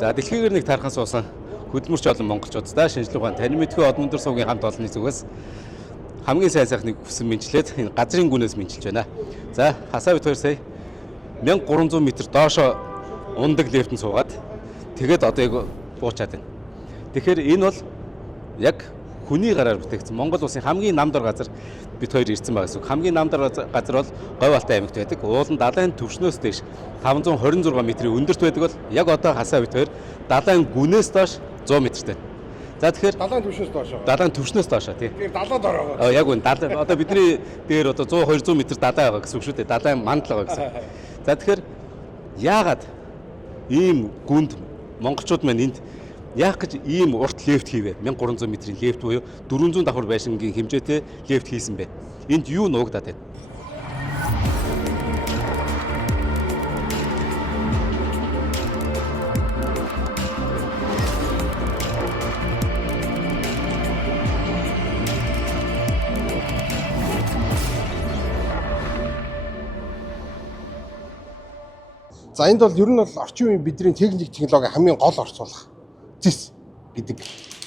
За дэлхийгээр нэг тархан суусан хөдөлмөрч олон монголчуудаа шинжлэх ухаан танин мэдхүй од мөндөр суугийн хамт олонны зүгээс хамгийн сайн сайхныг хүсэн мэдчлээд энэ газрын гүнээс мэдчилж байна. За хасаа бит 2 сая 1300 м доошо ундаг лифтэн суугаад тэгээд одоо яг буучаад байна. Тэгэхээр энэ бол яг хүний гараар бүтээгдсэн Монгол улсын хамгийн намдар газар бит хоёр ирсэн байгаа гэсэн үг. Хамгийн намдар газар бол Говьалтай аймагт байдаг. Уулын далайн түвшнөөс дэш 526 м-ийн өндөрт байдаг бол яг одоо хасаа бит хоёр далайн гүнээс доош 100 м-тэй. За тэгэхээр далайн түвшнөөс доош. Далайн түвшнөөс доош тий. Тэгэхээр далаад ороо. Яг үн далайн одоо бидний дээр одоо 100 200 м далайн байгаа гэсэн үг шүү дээ. Далайн мандал байгаа гэсэн. За тэгэхээр яагаад ийм гүнд монголчууд маань энд яах гэж ийм урт лифт хийвэ? 1300 м-ийн лифт буюу 400 давхар байшингийн хэмжээтэй лифт хийсэн бэ. Энд юу нуугдаад байна? За энд бол ер нь бол орчин үеийн бидний техник технологи хамгийн гол орцуулах зис гэдэг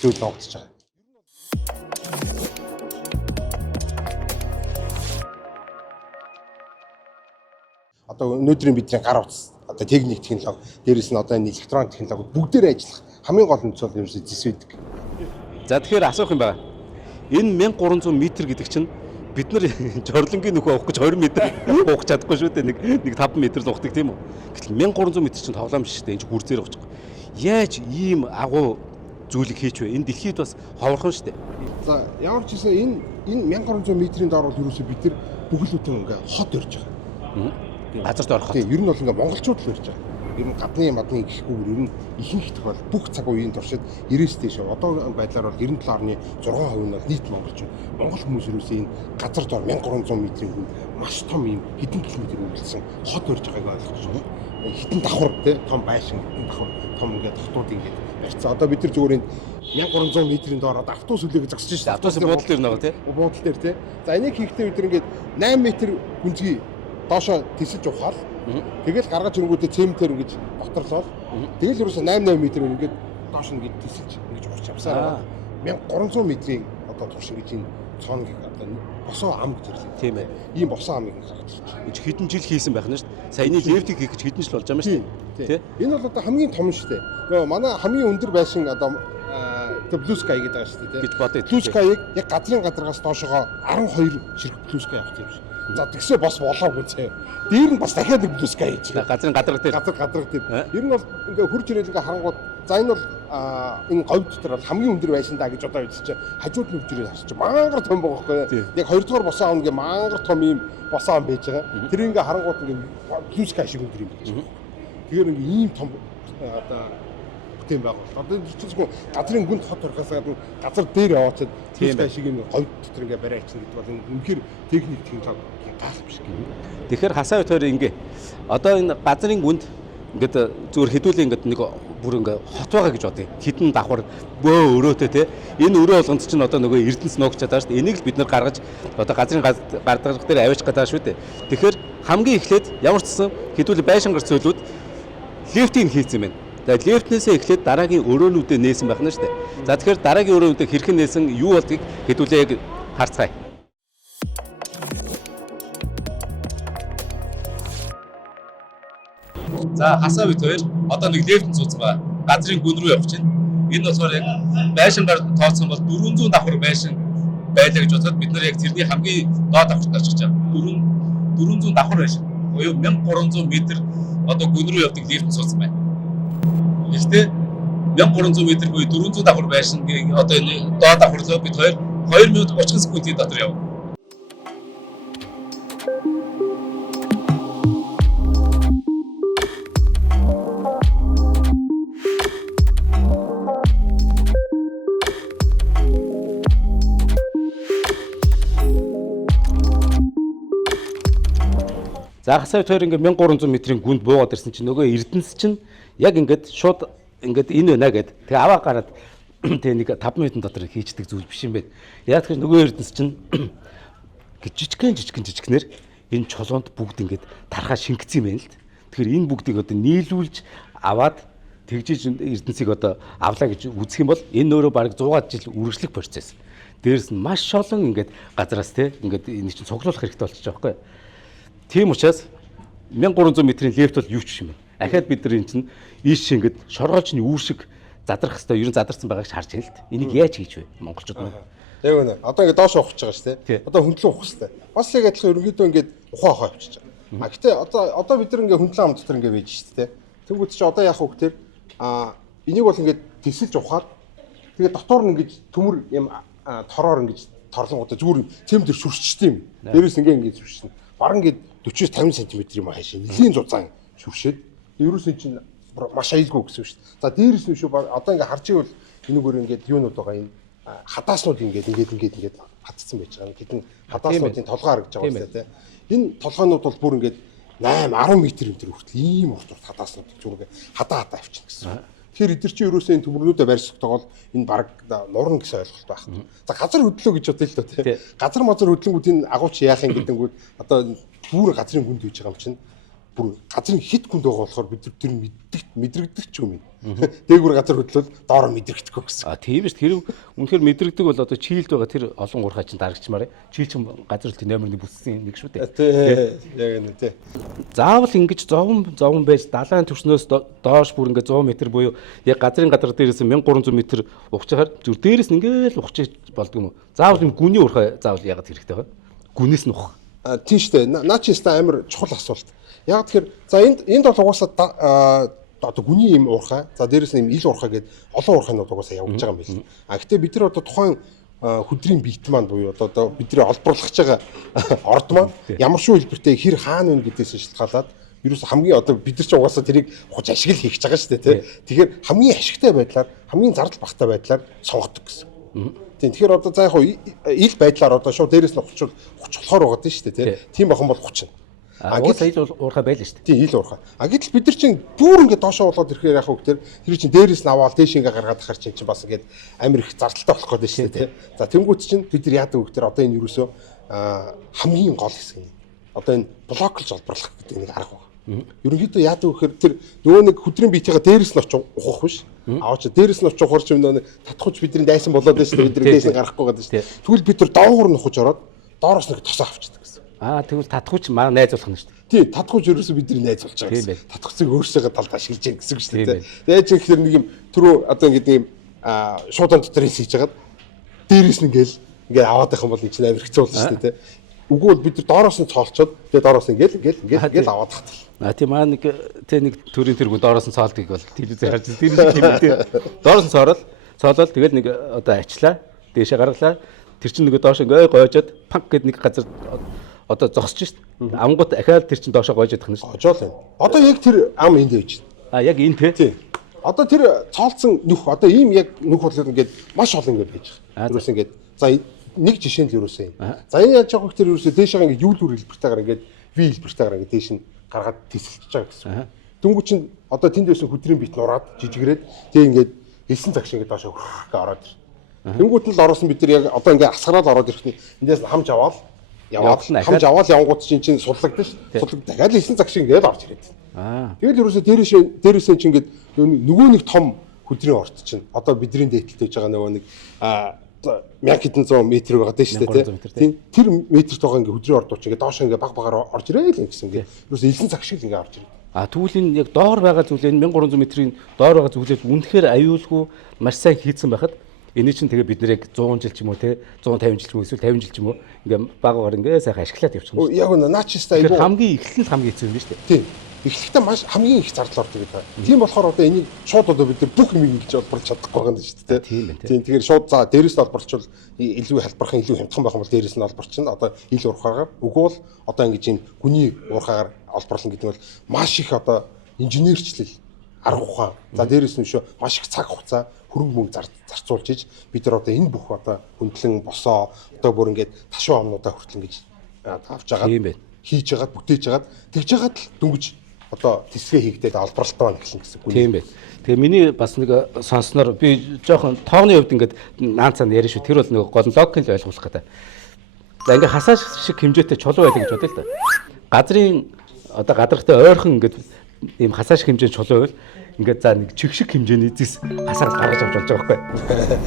зүйл ногдож байгаа. Одоо өнөөдрийн бидний гар утас одоо техник технологи дээрээс нь одоо энэ электроник технологи бүгдээр ажиллах хамгийн гол нөхцөл бол ерөөсөө зис байдаг. За тэгэхээр асуух юм байна. Энэ 1300 м гэдэг чинь бид нар жорлонгийн нөхөө авах гэж 20 м уух чадахгүй шүү дээ. Нэг 5 м л уудаг тийм үү. Гэтэл 1300 м чинь тоглоом шүү дээ. Энд хүрзээр авах. Яаж ийм агуу зүйлийг хийч вэ? Энэ дэлхийд бас ховорхон шүү дээ. За ямар ч гэсэн энэ 1300 м-ийн доор бол ерөөсөө бид нар бүхэлдээ ингээ хот өрж байгаа. Газарт орох хот. Тийм, ер нь бол ингээ монголчууд л өрж байгаа. Ер нь гадны мадны гэхгүйгээр ер нь ихэнх тохиол бүх цаг үеийн туршид 90-с дээш одоо байдлаар бол 97.6% нь бол нийт монголчууд. Монгол хүмүүс ерөөсөө энэ газар дор 1300 м-ийн хүнд маш том юм хэдэн километр үргэлжлсэн хот өрж байгааг ойлгож байна. Хитэн давхар тий том байшин хитэн давхар том ингээд хотууд ингээд барьцсан. Одоо бид нар зүгээр энэ 1300 м-ийн доор одоо автобус үлээг зогсож шүү дээ. Автобус буудал дээр нэг тий. Буудал дээр тий. За энийг хийхдээ бид нар ингээд 8 м гүнзгий доошоо тисэлж ухаал. Тэгэл гаргаж ирэнгүүтээ цементээр ингэж доторлол. Тэгэл ерөөсөө 8 м ингээд доош нь ингэж тисэлж ингэж урч авсаар 1300 м-ийн одоо турш ингэж энэ цооногийг одоо босоо ам гэж нэрлэв. Тийм ээ. Ийм босоо амыг гаргаж ирж. Энд хэдэн жил хийсэн байх нь шүү дээ. Саяны лифтийг хийх гэж хэдэн жил болж байгаа юм шүү дээ. Тий. Энэ бол одоо хамгийн том шүү дээ. Нөгөө манай хамгийн өндөр байшин одоо Blue Sky гэдэг байгаа шүү дээ. Гэж бодъё. Blue Sky-ыг яг газрын гадаргаас доошогоо 12 ширхэг Blue Sky авах юм шиг. За тэгсээ бас болоогүй зэ. Дээр нь бас дахиад нэг Blue Sky хийж байгаа. Газрын гадарга дээр. Гадарга дээр. Ер нь бол ингээ хурж ирэл ингээ харангууд за энэ бол энэ говь дотор бол хамгийн өндөр байшин даа гэж одоо үзэж хажууд нь хурж ирэл харж мангар том байгаа байхгүй. Яг 2 дугаар босоо ам ингээ мангар том юм босоо ам байж байгаа. Тэр ингээ харангууд ингээ Blue Sky шиг өндөр юм байж байгаа. Тэгэхээр ингээ ийм том одоо бүтээн байгаа. Одоо жижигхэн газрын гүнд хот орохоос гадна газар дээр яваачаад Blue Sky шиг юм говь дотор ингээ барай ачна гэдэг бол үнэхээр техник технологи гайхалтай биш гэнэ. Тэгэхээр хасаа бит хоёр ингээ одоо энэ газрын гүнд ингээд зүгээр хэдүүлээ ингээд нэг бүр ингээ хот байгаа гэж бодъё. Хитэн давхар бөө өрөөтэй те. Энэ өрөө болгонд чинь одоо нөгөө эрдэнэс нуугчаад байгаа шүү дээ. Энийг л бид нар гаргаж одоо газрын гардаг дээр аваач гэдэг шүү дээ. Тэгэхээр хамгийн эхлээд ямар ч гэсэн хэдүүлээ байшин гарц цөлүүд лифтийг хийцэн байна. За лифтнээсээ эхлээд дараагийн өрөөнүүдэд нээсэн байх нь шүү дээ. За тэгэхээр дараагийн өрөөнүүдэд хэрхэн нээсэн юу болдгийг хэдүүлээ яг харцгаая. За хасаа бит хоёр одоо нэг лифтэн суусан байгаа. Газрын гүн рүү явж байна. Энэ болохоор яг байшингаар тооцсон бол 400 давхар байшин байлаа гэж бодоход бид нар яг тэрний хамгийн доод давхарт очиж байгаа. 400 давхар байшин. Буюу 1300 м одоо гүн рүү явдаг лифтэн суусан байна. Гэхдээ 1300 м буюу 400 давхар байшингийн одоо энэ доод давхарлоо бид 2 минут 30 секундын дотор явна. За хасаа бит хоёр ингээ 1300 м-ийн гүнд буугаад ирсэн чинь нөгөө эрдэнэс чинь яг ингээд шууд ингээд энэ байна гэд. Тэгээ аваа гараад тэгээ нэг 5 минутын дотор хийждэг зүйл биш юм байна. Яг тэгэхээр нөгөө эрдэнэс чинь жижигхэн энэ чолоонд бүгд ингээд тархаа шингэсэн юм байна л. Тэгэхээр энэ бүгдийг одоо нийлүүлж аваад тэгжиж эрдэнцийг одоо авлаа гэж үзэх юм бол энэ өөрөө бараг 100 жил үргэлжлэх процесс. Дээрс нь маш олон ингээд газраас те ингээд энэ чинь цуглуулах хэрэгтэй болчихж байгаа байхгүй. Тийм учраас 1300 м-ийн лефт бол юу ч юм бэ. Ахаад бид нар энэ чинь ийш ингээд шоргоолчны үүр шиг задрах хэвээр ер нь задарсан байгааг харж байна л д. Энийг яаж хийж вэ монголчууд маань? Яг үнэ. Одоо ингээд доош ухаж байгаа шүү дээ. Одоо хөндлөн ухах хэрэгтэй. Бас яг адилхан ерөнхийдөө ингээд ухаа авчиж байгаа. А гэтээ одоо бид нар ингээд хөндлөн ам дотор ингээд байж шүү дээ. Тэнгүүд чи одоо яах вэ гэхээр энийг бол ингээд тесэлж ухаад тэгээд дотор нь ингээд төмөр юм тороор ингээд торлонгуудаа зүгээр цэм дээр шүрчтэй юм. Дээрээс ингээд шүрчнэ. Баран ингээд 40-50 см юм хаашаа нэлийн зузаан шүршээд ерөөсөн чинь маш аюулгүй гэсэн үг шүү дээ. За дээрээс нь шүү одоо ингээд харж ивэл энэгээр ингээд юунууд байгаа юм хадааснууд ингээд хатцсан байж байгаа. Хэдэн хадааснуудын толгой харагдаж байгаа юм тийм. Энэ толгойнууд бол бүр ингээд 8-10 м энэ хүртэл ийм урт хадааснууд зүгээр хадаа авчихна гэсэн. Тэгэхээр эдгээр чинь ерөөсөө энэ төмөрнүүдэд барьсагтайгоо энэ баг нурна гэсэн ойлголт байна. За газар хөдлөө гэж бодъё л доо тийм. Газар мазар хөдлөнгүүдийн агууч яах юм гэдэнгүүт одоо бүр газрын гүнд үйж байгаа юм чинь бүр газрын хит гүнд байгаа болохоор бид тэр мэдрэгдэх ч юм. Дээгүүр газар хөдлөл доороо мэдрэгдэхгүй гэсэн. Тийм биш. Тэр үнэхээр мэдрэгдэг бол одоо чийлд байгаа тэр олон уурхай чинь дарагчмаар. Чийл чинь газар хөдлөлтийн номерны бүссэн нэг шүү дээ. Тийм. Яг энэ тийм. Заавал ингэж зовон байж далайн түвшнөөс доош бүр ингээ 100 м буюу яг газрын гадар дээрээс 1300 м ухаж байгаа. Зүр дээрээс нь ингээл ухчих болдго юм уу? Заавал юм гүний уурхай заавал ягаад хэрэгтэй вэ? Гүнээс нь ухах. Тийм шүү дээ. Наа чи өстой амар чухал асуулт. Яг тэгэхээр за энд бол угаасаа одоо гүний юм уурхай, за дээрээс нь ил уурхай гэдэг олон уурхайнууд угаасаа явж байгаа юм байна. А гэтээ бид нар одоо тухайн хөдрийн биет маань буюу одоо бидний олборлогч байгаа орд маань ямар шүү хэлбэртэй хэр хаана вэ гэдгээс шалтгаалаад ерөөс хамгийн одоо бид нар ч угаасаа тэрийг хуж ашиг хийх гэж байгаа шүү дээ тий. Тэгэхээр хамгийн ашигтай байдлаар хамгийн зардал багтай байдлаар сонгодог гэсэн. Тийм тэгэхээр одоо за яг ил байдлаар одоо шууд дээрээс нь хуч болохоор байгаа шүү дээ тий. Тийм бахан бол хуч. Гэтэл ил уурхай байлаа шүү дээ. Тийм ил уурхай. Гэтэл бид нар чинь бүр ингээд доошоо болоод ирэхээр яах вэ гэхээр тэр чинь дээрээс нь аваад дээш ингээ гаргаад ахаар чинь бас ингээд амир их зардалтай болох гэдэг шүү дээ тий. За тэнгуут чинь бид нар яадаг вэ гэхээр одоо энэ юусоо хамгийн гол хэсэг нь. Одоо энэ блоклж олборлох гэдэг нэг арга байна. Ерөнхийдөө яадаг вэ гэхээр тэр нөгөө нэг хөдрийн биетийн дээрээс нь очиж ухах биш. Аваач дээрээс нь очих хурж юм нэг татхууч бидний дайсан болоод байна шүү дээ. Бидний дээш нь гарахгүй гэдэг шүү дээ. Тэгвэл бид тэр доогуур нь ухаж ороод доороос нэг тосоо авчдаг гэсэн. Тэгвэл татхууч маань найзуулах нь шүү дээ. Тийм, татхууч ерөөсөө бидний найзуулж байгаа гэсэн. Татхууцыг өөрсдөө талд ашиглаж яах гэсэн үг шүү дээ. Яаж юм гэхээр нэг юм түрүү одоо ингэдэг юм шуудан дотор хийж хагаад дээрээс нь ингээл аваад байх юм бол энэ чинь амир хэцүү болно шүү дээ. Үгүй бол бид доороос нь цоолчоод тэгээ доороос ингээл аваад тахтал. Тийм нэг төрийн тэргүүн доороос нь цоолдгийг бол телевизээр харж тийм доороос нь цоолол тэгэл нэг одоо ачлаа дээшээ гаргалаа тэр чинь нэг доош ингээ гоожоод панк гэд нэг газар одоо зогсож шít. Амгууд ахаад тэр чинь доошоо гоожоод тахна шít. Гожоол байна. Одоо яг тэр ам энд байж шít. Яг энэ тий. Одоо тэр цоолцсон нүх одоо ийм яг нүх бодлоо ингээд маш олон ингээд байж байгаа. Тэрээс ингээд за нэг жишээ нь л юусэн юм. За энэ яаж явах тэр юусэн дээшээ ингээд юулүр хэлбэртэйгээр ингээд ви хэлбэртэйгээр ингээд дээш нь гаргаад тесэлж байгаа гэсэн. Дөнгөж чинь одоо тэнд байсан хөдрийн бит нураад жижигрээд тэг ингээд элсэн цаг шиг ингээд доошоо хөрхөө ороод ир. Дөнгөж нь л ороосон бид нар яг одоо ингээд асгараад ороод ирэхний эндээс хамж аваад хамж аваад явангууд чинь судлагдсан шүү. Судлаг дахиад элсэн цаг шиг ингээд орж ирээд. Тэгэл ерөөсөө дээрээсээ чинь ингээд нөгөө нэг том хөдрийн орт чинь одоо бидний дээдэлтэй байж байгаа нөгөө нэг 1100 м байгаа дээ шүү дээ тийм. Тэр метрт байгаа ингээд хөдрийн ордууд чинь ингээд доошоо ингээд баг багаар орж ирээ л гэсэн ингээд ерөөсөө элсэн цаг шиг ингээд орж ирээ. Тэгвэл энэ яг доор байгаа зүйлээ 1300 м-ийн доор байгаа зүйлээ үнэхээр аюулгүй маш сайн хийцэн байхад энэ чинь тэгээ бид нэр яг 100 жил ч юм уу те 150 жил ч юм уу эсвэл 50 жил ч юм уу ингээм багаар ингээ сайхан ашиглаад явчих юм. Яг наа чиста аюул хамгийн эхлэл хамгийн хэцүү юм байна шүү дээ. Тийм. Эхлэхдээ маш хамгийн их зардал ордог гэдэг. Тийм болохоор одоо энийг шууд одоо бид нар бүх юм ингэж олборлож чадахгүй байгаа юм шүү дээ. Тийм. Тэгэхээр шууд за дээрээс нь олборлчвал илүү хэлбархан илүү хямдхан байх юм бол дээрээс нь олборчин одоо ил уурхаагаар үгүй бол одоо ингэж энэ гүний уурхаагаар олборлон гэдэг нь бол маш их одоо инженерчлэл арга ухаан. За дээрээс нь шүү маш их цаг хугацаа хөрөнгө мөнгө зарцуулж иж бид нар одоо энэ бүх одоо хөндлөн босоо одоо бүр ингээд ташуу амнуудаа хүртэл ингэж авч байгаа хийж яагаад бүтээж яагаад тэгж яагаад л дөнгөж одоо тэсгээ хийгдээд албаралтай байна гэсэн үг. Тийм бай. Тэгээ миний бас нэг сонсноор би жоохон тоогны хувьд ингээд наан цаана ярина шүү. Тэр бол нэг гол логикийг ойлгуулах гэдэг. За ингээд хасаа шиг хэмжээтэй чулуу байлаа гэж бодъё л да. Газрын одоо гадаргатай ойрхон ингээд ийм хасаа шиг хэмжээний чулуу байвал ингээд за нэг чих шиг хэмжээний эзэс хасаад гаргаж авч болж байгаа байхгүй.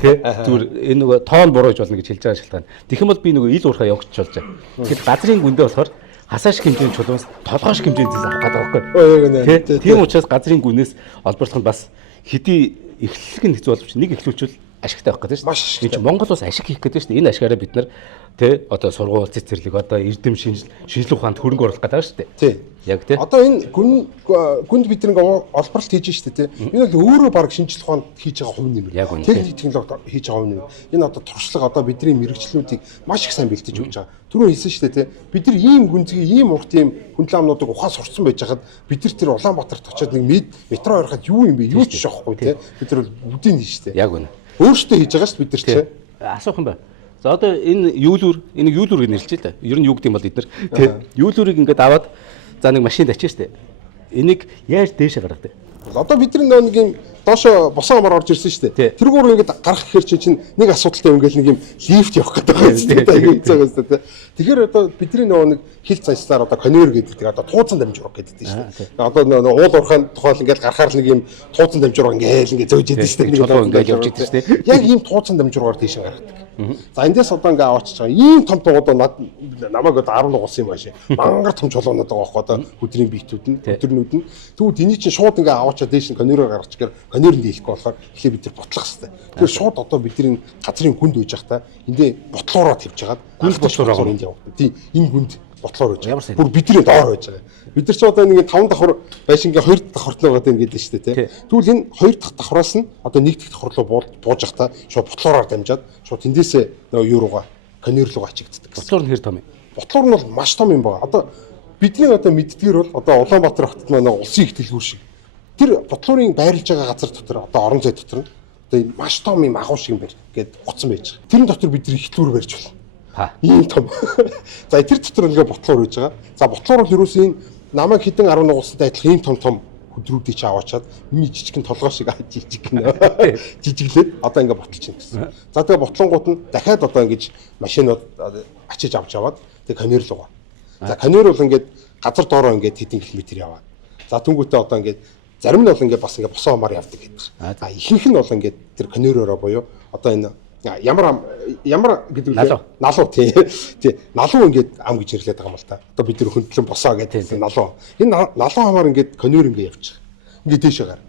Тэ зүгээр энэ нөгөө тоон буруу гэж болно гэж хэлж байгаа шалтгаан. Тэгэх юм бол би нөгөө ил уурхаа явагч болж байгаа. Тэгэхээр газрын гүндээ болохоор хасаа шиг хэмжээний чулуунаас толгой шиг хэмжээний эзэс авах гэдэг байхгүй. Тийм учраас газрын гүнээс олборлох нь бас хэдий эхлэлэг нь хэцүү боловч нэг эхлүүлчихвэл ашигтай байх гэдэг шүү дээ. Энэ Монгол бас ашиг хийх гэдэг шүү дээ. Энэ ашигаараа бид нар тэ одоо сургууль цэцэрлэг одоо эрдэм шинжлэх ухаанд хөрөнгө оруулах гэдэг шүү дээ. Тий. Яг тий. Одоо энэ гүнд бид нэг олборлолт хийж шүү дээ. Энэ бол өөрөө баг шинжлэх ухаанд хийж байгаа хувь нэмэр. Техник технологи хийж байгаа хувь нэмэр. Энэ одоо туршлага одоо бидний мэрэгчлүүдийг маш их сайн бэлтэж өгч байгаа. Түрүү хэлсэн шүү дээ. Бид нар ийм гүнзгий ийм урт ийм хүндлэамнуудыг ухаан сурцсан байж хахад бид нар тэр Улаанбаатарт очиод нэг метро ороход юу юм бэ? Юу ч шахахгүй тий. Бид нар бүгдийг хийж шүү дээ. Яг үнэ. Өөртөө хийж байгаа шүү бид нар чинь. Асуух юм байна. За одоо энэ юулүр гэж нэрлэж л да. Ер нь юу гэдэг юм бол бид нар тий. Юулүрийг ингээд аваад за нэг машинд ачиж штэ. Энийг яаж дээшээ гаргадаг? Одоо бидний нэг юм доошо босоо амар орж ирсэн шүү дээ. Тэргүүр ингээд гарах гэхэр чинь нэг асуудалтай ингээл нэг юм лифт явах гэдэг байгаа юм шүү дээ. Тэгэхээр одоо бидний нэг хил цайслаар одоо конвейер гэдэг одоо тууцан дамжуур гэдэг шүү дээ. Одоо уул уурхайн тухайл ингээд гарахаар нэг юм тууцан дамжуур ингээд зөөж идэв шүү дээ. Чулуу ингээд явж идэв шүү дээ. Яг ийм тууцан дамжуугаар тийш гаргадаг. За эндээс одоо ингээд аваачих байгаа. Ийм том туугууд намайг одоо 10 нугуулсан юм ааши. Мангар том чулуунууд байгаа байхгүй одоо өдрийн биетүүд нь, өдрнүүд нь. Тэгвэл эний чинь шууд ингээд аваачаа дээш нь конвейерээр гаргачих гэр конвейер дийлэхгүй болохоор эхлээ бид нар бутлах хэрэгтэй. Тэгэхээр шууд одоо бидний газрын гүнд үйж явахдаа эндээ ботлоороо тавьж хагаад гүнд ботлоороо энд явуулдаг. Тийм энэ гүнд ботлоор үйж байгаа. Бүр бидний доор байж байгаа. Бид нар ч одоо нэг 5 давхар байшингийн 2 дахь хортлоо гэдэг юм гэдэг шүү дээ. Тэгвэл энэ 2 дахь давхраас нь одоо 1 дахь давхар руу бууж явахдаа шууд ботлоороор дамжаад шууд эндээсээ нөгөө юу руугаа конвейер руугаа ачигддаг. Ботлоор нь хэр том юм? Ботлоор нь бол маш том юм байна. Одоо бидний одоо мэддгээр бол одоо Улаанбаатар хотод маань улсын их дэлгүүр шиг тэр ботлоорын байрлаж байгаа газар дотор одоо орон зай дотор одоо маш том юм агуу шиг юм байна гэд гоцсон байж байгаа. Тэрэн дотор бид нар ихтлүүр барьж байна. Ийм том. За тэр дотор ингээ ботлоор үйж байгаа. За ботлоор бол юусэн энэ намайг хідэн 10 нугуулсантай адилхан ийм том хөдрүүдийг чи аваачаад миний жижигхэн толгой шиг жижиглээд одоо ингээ ботолж чинь гэсэн. За тэгээ ботлонгууд нь дахиад одоо ингэж машинууд ачиж авч яваад тэгээ конвейер руугаа. За конвейер бол ингээд газар доороо ингээд хэдэн километр яваа. За түнгүүтээ одоо ингээд зарим нь бол ингээд бас ингээд босоомаар явдаг гэдэг. А ихэнх нь бол ингээд тэр конвейероо буюу одоо энэ ямар гэдэг үү? Налуу тий. Налуу ингээд ам гэж нэрлэдэг байгаа юм л та. Одоо бид нэр хөндлөн босоо гэдэг налуу. Энэ налуу хамаар ингээд конвейер ингээд явж байгаа. Ингээд дээшээ гар.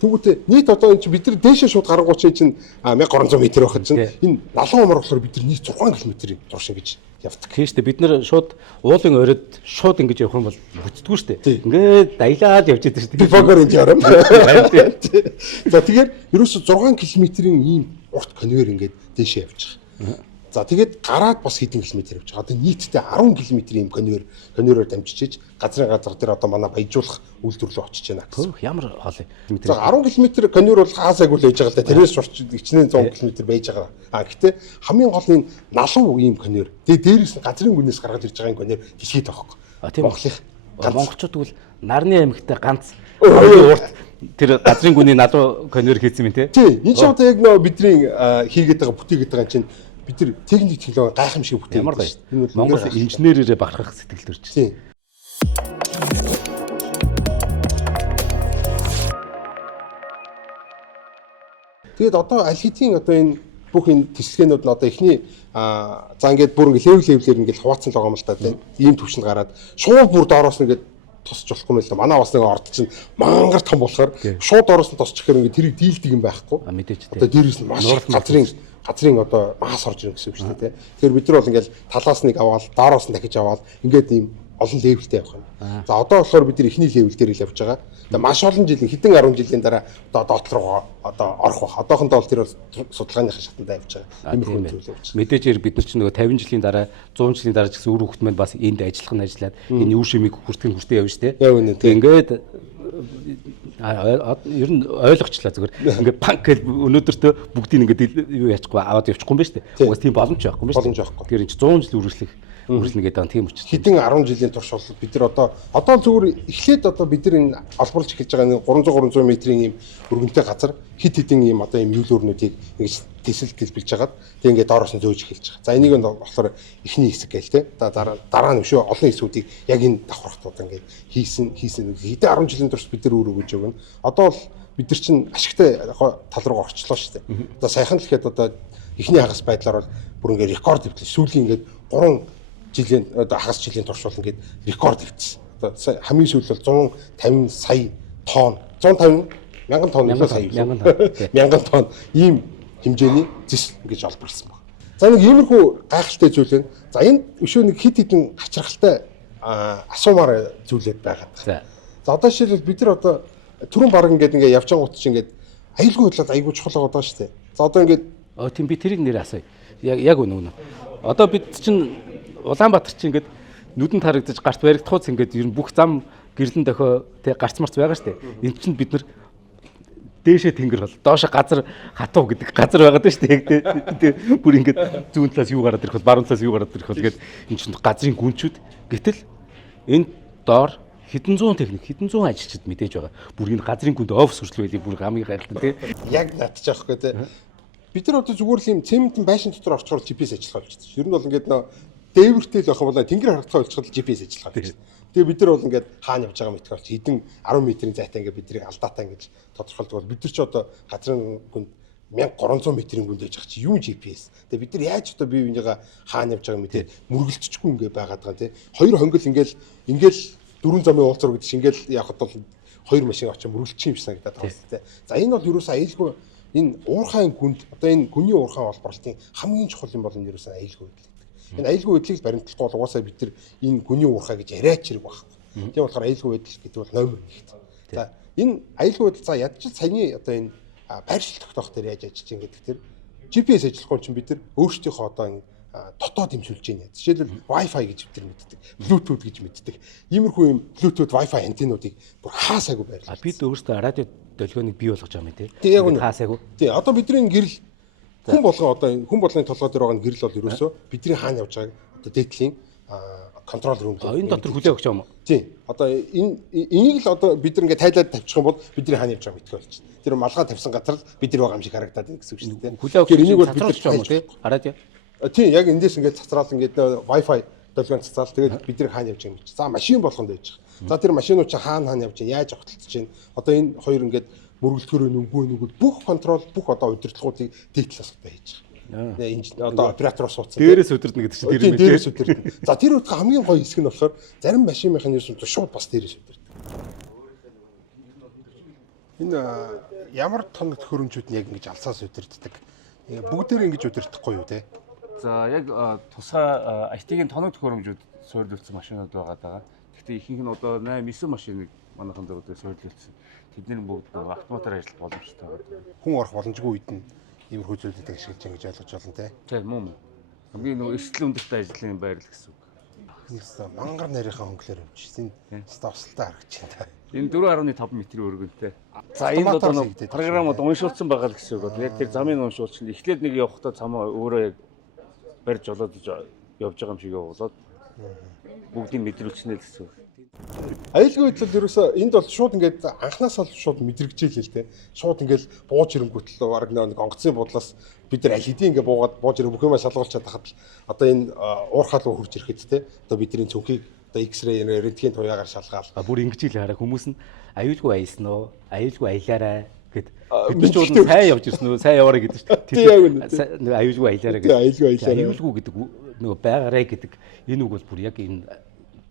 Түнгүүтээ нийт одоо энэ бид нар дээшээ шууд гаргууч чинь 1300 м байхад чинь энэ налуу хамаар болохоор бид нар нийт 6 км турш ингэж явдаг. Тийм шүү дээ. Бид нар шууд уулын оройд шууд ингэж явах юм бол бүтдэггүй шүү дээ. Ингээд даялаад явж идэв шүү дээ. Бифогоор энэ ярам. За тэгэхээр ерөөсө 6 км-ийн ийм урт конвейер ингээд дээшээ явж байгаа. За тэгээд гараад бас хэдэн километр явж байгаа. Одоо нийтдээ 10 км-ийн конвейероор дамжиж газрын газар дээр одоо манай баяжуулах үйлдвэрлэлөө очиж байна гэсэн. Ямар хоол юм. За 10 км конвейер бол хаасайг үл байж байгаа л да. Тэрнээс шурч ичнээн 100 км байж байгаа. Гэхдээ хамгийн гол нь налуу ийм конвейер. Тэгээд дээрээс нь газрын гүнээс гаргаж ирж байгаа конвейер дэлхийд авахгүй. Тийм монголчууд тэгвэл нарны аймагтай ганц урт тэр газрын гүний налуу конвейер хийсэн юм тий. Тийм. Энэ ч одоо яг нөө бидний хийгээд байгаа бүтээгээд байгаа чинь бид нар техник технологи гайхамшиг бүтээн. Ямар гоё. Энэ бол Монгол инженерээрээ бахархах сэтгэл төрж байна. Тэгээд одоо аль хэдийн одоо энэ бүх энэ тэсгэлгэнүүд нь одоо эхний за ингээд бүр левелээр ингээд хуваацсан л байгаа юм л та тийм ийм төвшөнд гараад шууд бүр доороос нэгээд тусч болохгүй юм л да. Манай бас нэг орд чинь мангар том болохоор шууд доороос нь тусч ихээр ингээд тэрийг дийлдэг юм байхгүй. Мэдээч тийм. Одоо дээрээс нь маш газрын одоо маас орж ирнэ гэсэн үг шүү дээ. Тэгэхээр бид нар бол ингээд талаас нэг аваад доороос нь дахиж аваад ингээд ийм олон левелтэй явах юм. За одоо болохоор бид нар эхний левел дээр л явж байгаа. Тэгээ маш олон жилийн хэдэн 10 жилийн дараа одоо доотлол руу одоо орох бах. Одоохондоо бол тэр судалгааны шатанд явж байгаа. Ийм хүн зүйл явж байгаа. Мэдээж бид нар ч нөгөө 50 жилийн дараа 100 жилийн дараа ч гэсэн үр хөвгт маань бас энд ажиллах нь ажиллаад энэ үр шимийг хүртэх явна шүү дээ. Тэгээ ингээд ер нь ойлгочлаа зүгээр. Ингээд панк гэж өнөөдөртөө бүгдийг ингээд юу яахгүй аваад явчихгүй юм байна шүү дээ. Угаас тийм боломж байхгүй юм байна шүү дээ. Тэгэхээр энэ 100 жил үргэлжлэх үргэлжлэнэ гэдэг нь тийм учраас. Хэдэн 10 жилийн турш бол бид нар одоо зүгээр эхлээд бид нар энэ олборлж эхэлж байгаа нэг 300 метрийн ийм өргөнтэй газар хид хидэн ийм ийм юулөөрнүүдийг ингэж тэсэл дэлбэлж хагаад тэг ингээд доороос нь зөөж эхэлж байгаа. За энийг нь болохоор эхний хэсэг гээл те. Дараа нь өшөө олон хэсгүүдийг яг энэ давхрахтууд ингээд хийсэн хэдэн 10 жилийн турш бид нар өгөөж өгнө. Одоо бол бид нар чинь ашигтай тал руу орчлоо шүү дээ. Одоо сайхан л гэхэд эхний хагас байдлаар бол бүр ингээд рекорд ивлээ. Сүүлийн ингээд 3 жилийн хагас жилийн турш бол ингээд рекорд ивчихсэн. Одоо хамгийн сүүл бол 150 сая тонн 150 мянган тонн мянган тонн ийм хэмжээний зис ингэж олборлсон байна. За нэг иймэрхүү гайхалтай зүйл байна. За энэ өшөө нэг хид хидэн хачирхалтай асуумаар зүйлээд байгаа. За одоо жишээлбэл бид нар түрүүн баг ингээд явж байгаа гут чинь ингээд аюулгүй бодлоод аюулгүй чухал байгаа шүү дээ. За одоо ингээд тийм би тэрийг нэр асууя. Яг үнэ. Одоо бид чинь Улаанбаатар чинь ингээд нүдэн тарагдаж гарт баригдахуйц ингээд ер нь бүх зам гэрлэн дохио тэг гарц марц байгаа шүү дээ. Энд чинь бид нар дээшээ тэнгэр бол доошо газар хатуу гэдэг газар байгаа даа шүү дээ. Яг бүр ингээд зүүн талаас юу гараад ирэх бол баруун талаас юу гараад ирэх бол гээд энэ чинь газрын гүнчүүд. Гэтэл энэ доор хэдэн зуун техник, хэдэн зуун ажилчид мэдээж байгаа. Бүр энэ газрын гүнд офис хүртэл байдаг бүр хамгийн гайхалтай тий. Яг наадчих واخхой тий. Бид нар зүгээр л юм цементэн байшин дотор орчхоор GPS ажиллагаа болчихсон. Ер нь бол ингээд дээвэртэй л байх юм бол тэнгэр харагдахаа болчиход GPS ажиллагаа болчихсон. Тэгээ бид нар бол ингээд хаана явж байгаа мэдэх болч хэдэн 10 метрийн зайтай ингээд бидний алдаатай ингээд тодорхойлдог бол бид нар ч газрын гүнд 1300 метрийн гүнд яж байгаа чи юу GPS. Тэгээ бид нар яаж бие биенийгээ хаана явж байгааг мэдээ мөргөлдөжгүй ингээд байгаад байгаа тий. Хоёр хонгил ингээл дөрвөн замын уулзар гэдэг чинь ингээл яг бол хоёр машин очиж мөргөлчих юм шиг санагдаад байгаа юм тий. За энэ бол ерөөсөө аюулгүй энэ уурхайн гүнд энэ гүний уурхайн олборлтын хамгийн чухал юм бол энэ ерөөсөө аюулгүй байдал. Энэ аюулгүй байдлыг баримтлахгүй бол угаасаа бид нар энэ гүний уурхай гэж яриач хэрэг байхгүй. Тийм болохоор аюулгүй байдал гэдэг бол номер 1. За энэ аюулгүй байдал за ядчил саяны энэ байршил тогтоох дээр яаж ажиллаж байгаа гэдэг тэр GPS ажиллахгүй чинь бид нар өөрсдийнхөө энэ дотоод юм сүлж байна. Жишээлбэл Wi-Fi гэж бид нар мэддэг, Bluetooth гэж мэддэг. Иймэрхүү юм Bluetooth Wi-Fi антеннуудыг бүр хаасаагүй байрлуулсан. Бид өөрсдөө радио долгионыг бий болгож байгаа юм тий. Тий яг үнэ. Хаасаагүй. Тий одоо бидний гэрэл хүн болгоны толгой дээр байгаа нь гэрэл бол ерөөсөө бидний хаана явж байгааг дээдлийн контрол рум дээр энэ дотор хүлээх өгч юм уу? Тий. Одоо энийг л бид нар ингээд тайлаад тавьчих юм бол бидний хаана явж байгааг мэдэх болчих. Тэр малгай тавьсан газар л бид нар байгаа юм шиг харагдаад байна гэсэн үг шүү дээ. Хүлээх өгч энийг бол бид нар юм уу тий? Радио. Тий яг эндээс ингээд цацраал ингээд Wi-Fi долгион цацраал тэгээд бид нар хаана явж байгааг мэдчих. За машин болгонд байж байгаа. За тэр машинууд чи хаана явж байна? Яаж огтлцож байна? Одоо энэ хоёр ингээд мөргөлдөхөр нүгүүд бүх контрол бүх удирдлагуудыг дээдлээс хийж байгаа. Энэ одоо оператороос суудсан. Дээрээс удирдна гэдэг чинь тэр юм ээ. Дээрээс удирдна. За тэр үед хамгийн гоё хэсэг нь болохоор зарим машин механизм шууд бас дээрээс удирдна. Энэ ямар тоног төхөөрөмжүүд нь яг ингэж алсаас удирддаг. Бүгдээр ингэж удирдахгүй юу те? За яг тусгай IT-ийн тоног төхөөрөмжүүд суурилсан машинууд байгаа. Гэхдээ ихэнх нь одоо 8 9 машиныг манайхан дээр суурилсан. Тэдний бүгд автоматар ажиллах боломжтой байгаа. Хүн орох боломжгүй үед нь иймэрхүү зүйлүүдийг ашиглаж ингэж ойлгож болно те. Тийм мөн. Хамгийн нөгөө эрсдэл өндөртэй ажлын байр л гэсэн үг. Нийсээ мангар нарийнхаа хөнгөлөөр явж энэ стовсалтай харагч байна. Энэ 4.5 метрийн өргөнтэй. За энэ одоо програмууд уншуулсан байгаа л гэсэн үг. Яг тэр замыг уншуулчихсан. Эхлээд нэг явахдаа цамаа өөрөө яг барьж олоод явж байгаа юм шиг явуулаад бүгдийг мэдрүүлчихнэ л гэсэн үг. Аюулгүй байдал ерөөсөө энд бол шууд ингээд анханасаа л шууд мэдрэгжээ л те. Шууд ингээд бууж ирэнгүүт л баг нэг онгоцны бодлоос бид нар аль хэдийн ингээд буугаад бууж ирэх бүх юмаа шалгуулчаад хахад л одоо энэ уурхаал руу хурж ирэхэд те. Одоо бидний цүнхийг одоо X-ray рентген туяагаар шалгаал. Бүр ингэж л хараа хүмүүс нь аюулгүй аялсан уу? Аюулгүй аялаарай гэд бид ч бол сайн явж ирсэн үү? Сайн яваарай гэдэг чинь. Тэр аюулгүй аялаарай гэдэг. Аюулгүй аялаарай. Аюулгүй гэдэг нөгөө байгаарай гэдэг энэ үг бол бүр яг энэ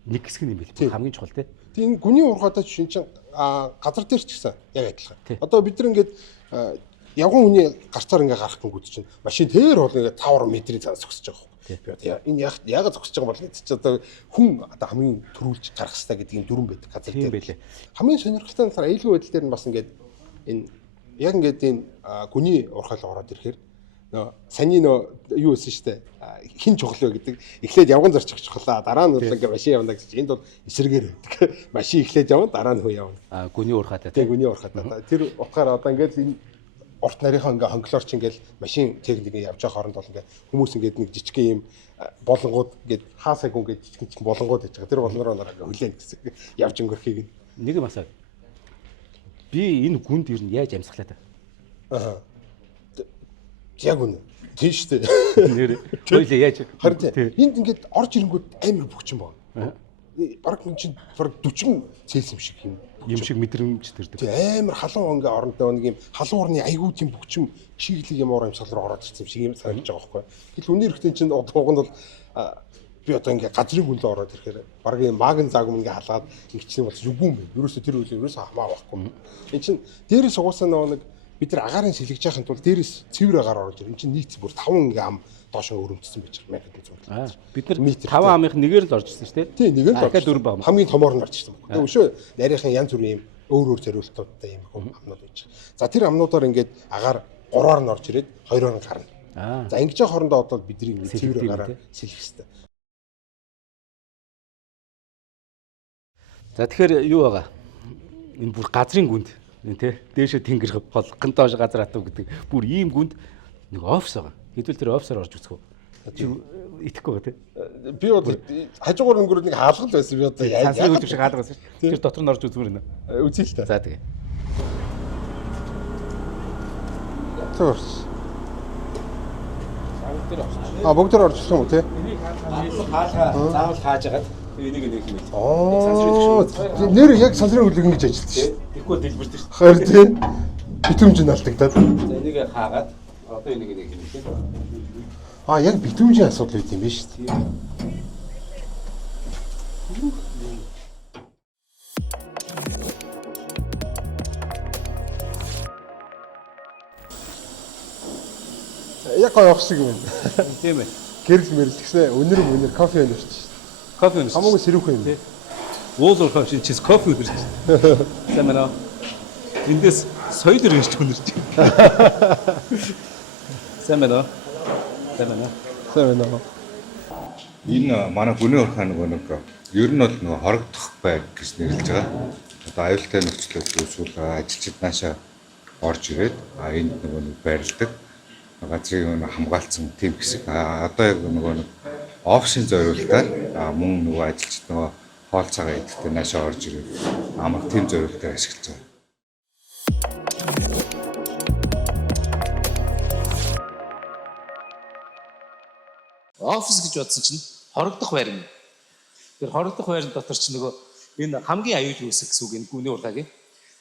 нэг хэсэг юм байл. Хамгийн чухал те. Тийм гүний уурхаатай чинь газар дээр ч гэсэн яг адилхан. Одоо бид нар ингээд явган хүний гарцаар ингээд гарах гингүүд чинь машин тэр бол ингээд 5 метрийн цаас зогсож байгаа. Энэ яагаад зогсож байгаа бол гэдэг чинь одоо хүн одоо хамгийн төрүүлж гарах хэрэгтэй гэдэг юм дүрэн байдаг газар дээр. Хамгийн сонирхолтой нь аюулгүй байдал дээр нь бас ингээд энэ яг ингээд энэ гүний уурхаал ороод ирэхээр саний юу гэсэн штэ хин чухал вэ гэдэг эхлээд явган зарчих чухлаа дараа нь ингээд машин явна гэж энд бол эсрэгээр байдаг машин эхлээд явна дараа нь хөө явна гүний уурхаатай тийм гүний уурхаатай тэр утгаараа одоо ингээд энэ урт нарийнхаа ингээ хонглоор чи ингээл машин техник явж байгаа хооронд бол ингээ хүмүүс ингээд нэг жижиг юм болонгууд ингээд хаасайг ингээд жижиг болонгууд хийж байгаа. Тэр болгонороо ингээ хүлээн гэсэн явж өнгөрхийг нэг юм асуу. Би энэ гүнд ер нь яаж амьсгалаа та? Яг үнэ. Тийм шүү дээ. Нэр хоёлаа яаж харин энд ингээд орж ирэнгүүт амар бөхчин байна. Бараг энэ чинь бараг 40 цельс юм шиг юм шиг мэдрэмж төрдөг. Тий амар халуун ингээ орондоо нэг юм халуун орны аягүй тийм бөхчин чиглэг юм уур амьсгал руу ороод ирсэн юм шиг юм санагдаж байгаа байхгүй. Тэгэл үнээр ихтэй чинь удууганд бол би одоо ингээ газрын гүн рүү ороод ирэхээр бараг юм магн загум ингээ халаад ингэчсэн бол юггүй юм бэ. Ерөөсө тэр үйл ерөөсө хамаа байхгүй. Энд чинь дээрээс угаасаа нэг бид нар агаарын сэлгэж яхахын тулд дээрээс цэвэр агаар орж ирэн чинь нийт бүр 5 ингээ ам доошоо өрөмтсөн байж байгаа мэд зүйл. Бид нар 5 амынх нэгээр л орж ирсэн шүү дээ. Тий, нэгээр л орж 4 бам. Хамгийн томоор нь орж ирсэн баг. Тэгээ өшөө нарийнхан янз бүрийн юм өөр зориултуудтай юм амнууд байж байгаа. За тэр амнуудаар ингээд агаар 3-аар нь орж ирээд 2-оор нь гарна. За ингэж байгаа хоорондоо одоо бидний цэвэр агаараа сэлэх хэрэгтэй. За тэгэхээр юу байгаа? Энэ бүр газрын гүнд тий дээшээ тэнгэр болгон доош газар атав гэдэг бүр ийм гүнд нэг офис байгаа. Хэдүүл тэр офисаар орж үзэх үү? Итгэхгүй байгаа тий. Би бол хажуугаар өнгөрөөд нэг хаалгал байсан би одоо яаж яг шиг хаалга байсан шүү. Тэр дотор нь орж үзмээр нэ. Үзье л та. За тэгээ. Төрс. Бүгд төр орчихсон уу тий? Хаалга заавал хааж агаад энийг нэг юм. Нэр яг сансрын хөдөлгөөн ингэж ажилладаг шүү. Тэгэхгүй дэлбэрдэг шүү. Харин тий. Битүүмжинд алдагдаад. За энийг хаагаад одоо энийг нэг юм тий. Яг битүүмжийн асуудал үүд юм биш үү? Яг гоё шиг юм. Тийм ээ. Гэрэл мэрэл гэсэн өнөр кофе өнөрч шүү. Кофе өнөрч. Хамаагүй сэрүүх юм. Уулуур кофе чиз кофе өнөрч. Сэмэнэ. Эндээс соёл өргөж өнөрч. Сэмэнэ. Энэ манай гүний урхаа нэг ер нь бол нэг хорогдох байг гэж нэрлэж байгаа. Одоо аюултай нөхцөлөд үүсвэл ажилчид наашаа орж ирээд энд нэг байрладаг. Газрын хамгаалцсан тийм хэсэг. Одоо яг нэг офисын зориултаар мөн нөгөө ажилчид нөгөө хоол цагаа идэхдээ наашаа орж ирээд амар тийм зориултаар ашиглаж байгаа. Офис гэж бодсон чинь хорогдох байр юм. Тэр хорогдох байрны дотор чинь нөгөө энэ хамгийн аюул үүсэх гэсэн үг энэ гүний урхаагийн.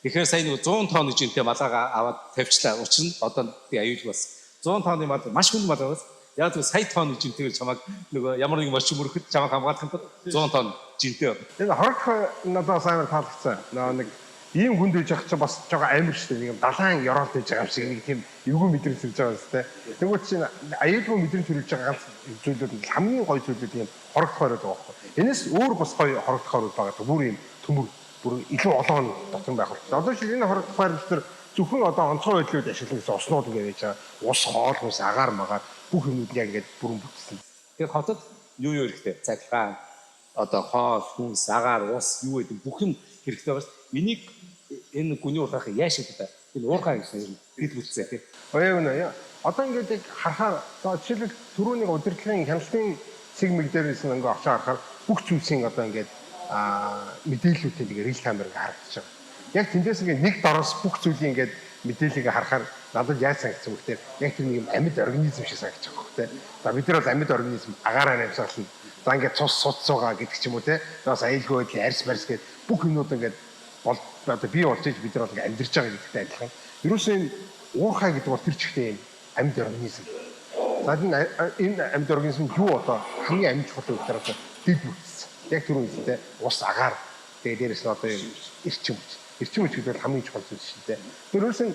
Тэгэхээр сая нөгөө 100 тонны жинтэй малаагаа аваад тавьчлаа. Учир нь одоо би аюул болсон. 100 тонны мал маш хүнд мал байгаас яг зөв сая тонны жинтэйгээр чамайг нөгөө ямар нэг машин мөрөхөд чамайг хамгаалахын тулд 100 тонн жинтэй. Энэ хорогдох надад сайн таалагдсан. Нэг ийм хүнд үеж явах чинь бас жоо амар шүү дээ. Нэг далайн ёроолт хийж байгаа юм шиг нэг тийм эвгүй мэдрэмж төрж байгаа юм шүү дээ. Тэгвэл чинь аюулгүй мэдрэмж төрүүлж байгаа ганц зүйлүүд нь хамгийн гоё зүйлүүд юм хорогдох байгаад байгаа байхгүй. Энэс өөр бас гоё хорогдох байгаад байгаа. Бүр юм төмөр бүр илүү олон дотор байх болчихсон. Одоо шиг энэ хорогдох байр дээр зөвхөн одоо онцгой байдлууд ашиглах гэсэн уснууд ингэ байж байгаа. Ус, хоол, ус, агаар, магаар бүх юмуд яг ингэ бүрэн бүтсэн. Тэгэхээр хотод юу хэрэгтэй? Цаглаа, одоо хоол, хүнс, агаар, ус юу гэдэг бүх юм хэрэгтэй байна. Энийг энэ гүний урхаахыг яаш гэдэг энэ уурхай гэсэн юм бид бүтцээ тий. Оёо одоо ингээд яг харахаар жишээлбэл түрүүний удирдлагын хяналтын сегмент дээрээс ингээд очиж харахаар бүх зүйлсийн одоо ингээд мэдээллүүдтэй нэг рил камер ингээд харагдаж байгаа. Яг тэндээс ингээд нэг дороос бүх зүйлийн ингээд мэдээллийг харахаар надад яаж санагдсан бэ гэхээр яг тэр нэг юм амьд организм шиг санагдаж байгаа хөөхтэй. За бид нар бол амьд организм агаараа амьсгална. За ингээд цус судцуугаа гэдэг ч юм уу те. Бас аюулгүй байдлын арьс барьс гэдэг бүх юмнууд ингээд одоо бий болж бид нар бол амьдарч байгаа гэдэгтэй адилхан. Ерөөсөө энэ уурхай гэдэг бол тэр чигтээ юм амьд организм. За энэ амьд организм юу одоо хамгийн амьд чухал үгээр одоо дэд бүтц. Яг тэр үедээ ус агаар тэгээ дээрээс нь одоо эрчим хүч. Эрчим хүч гэдэг хамгийн чухал зүйл шүү дээ. Ерөөсөө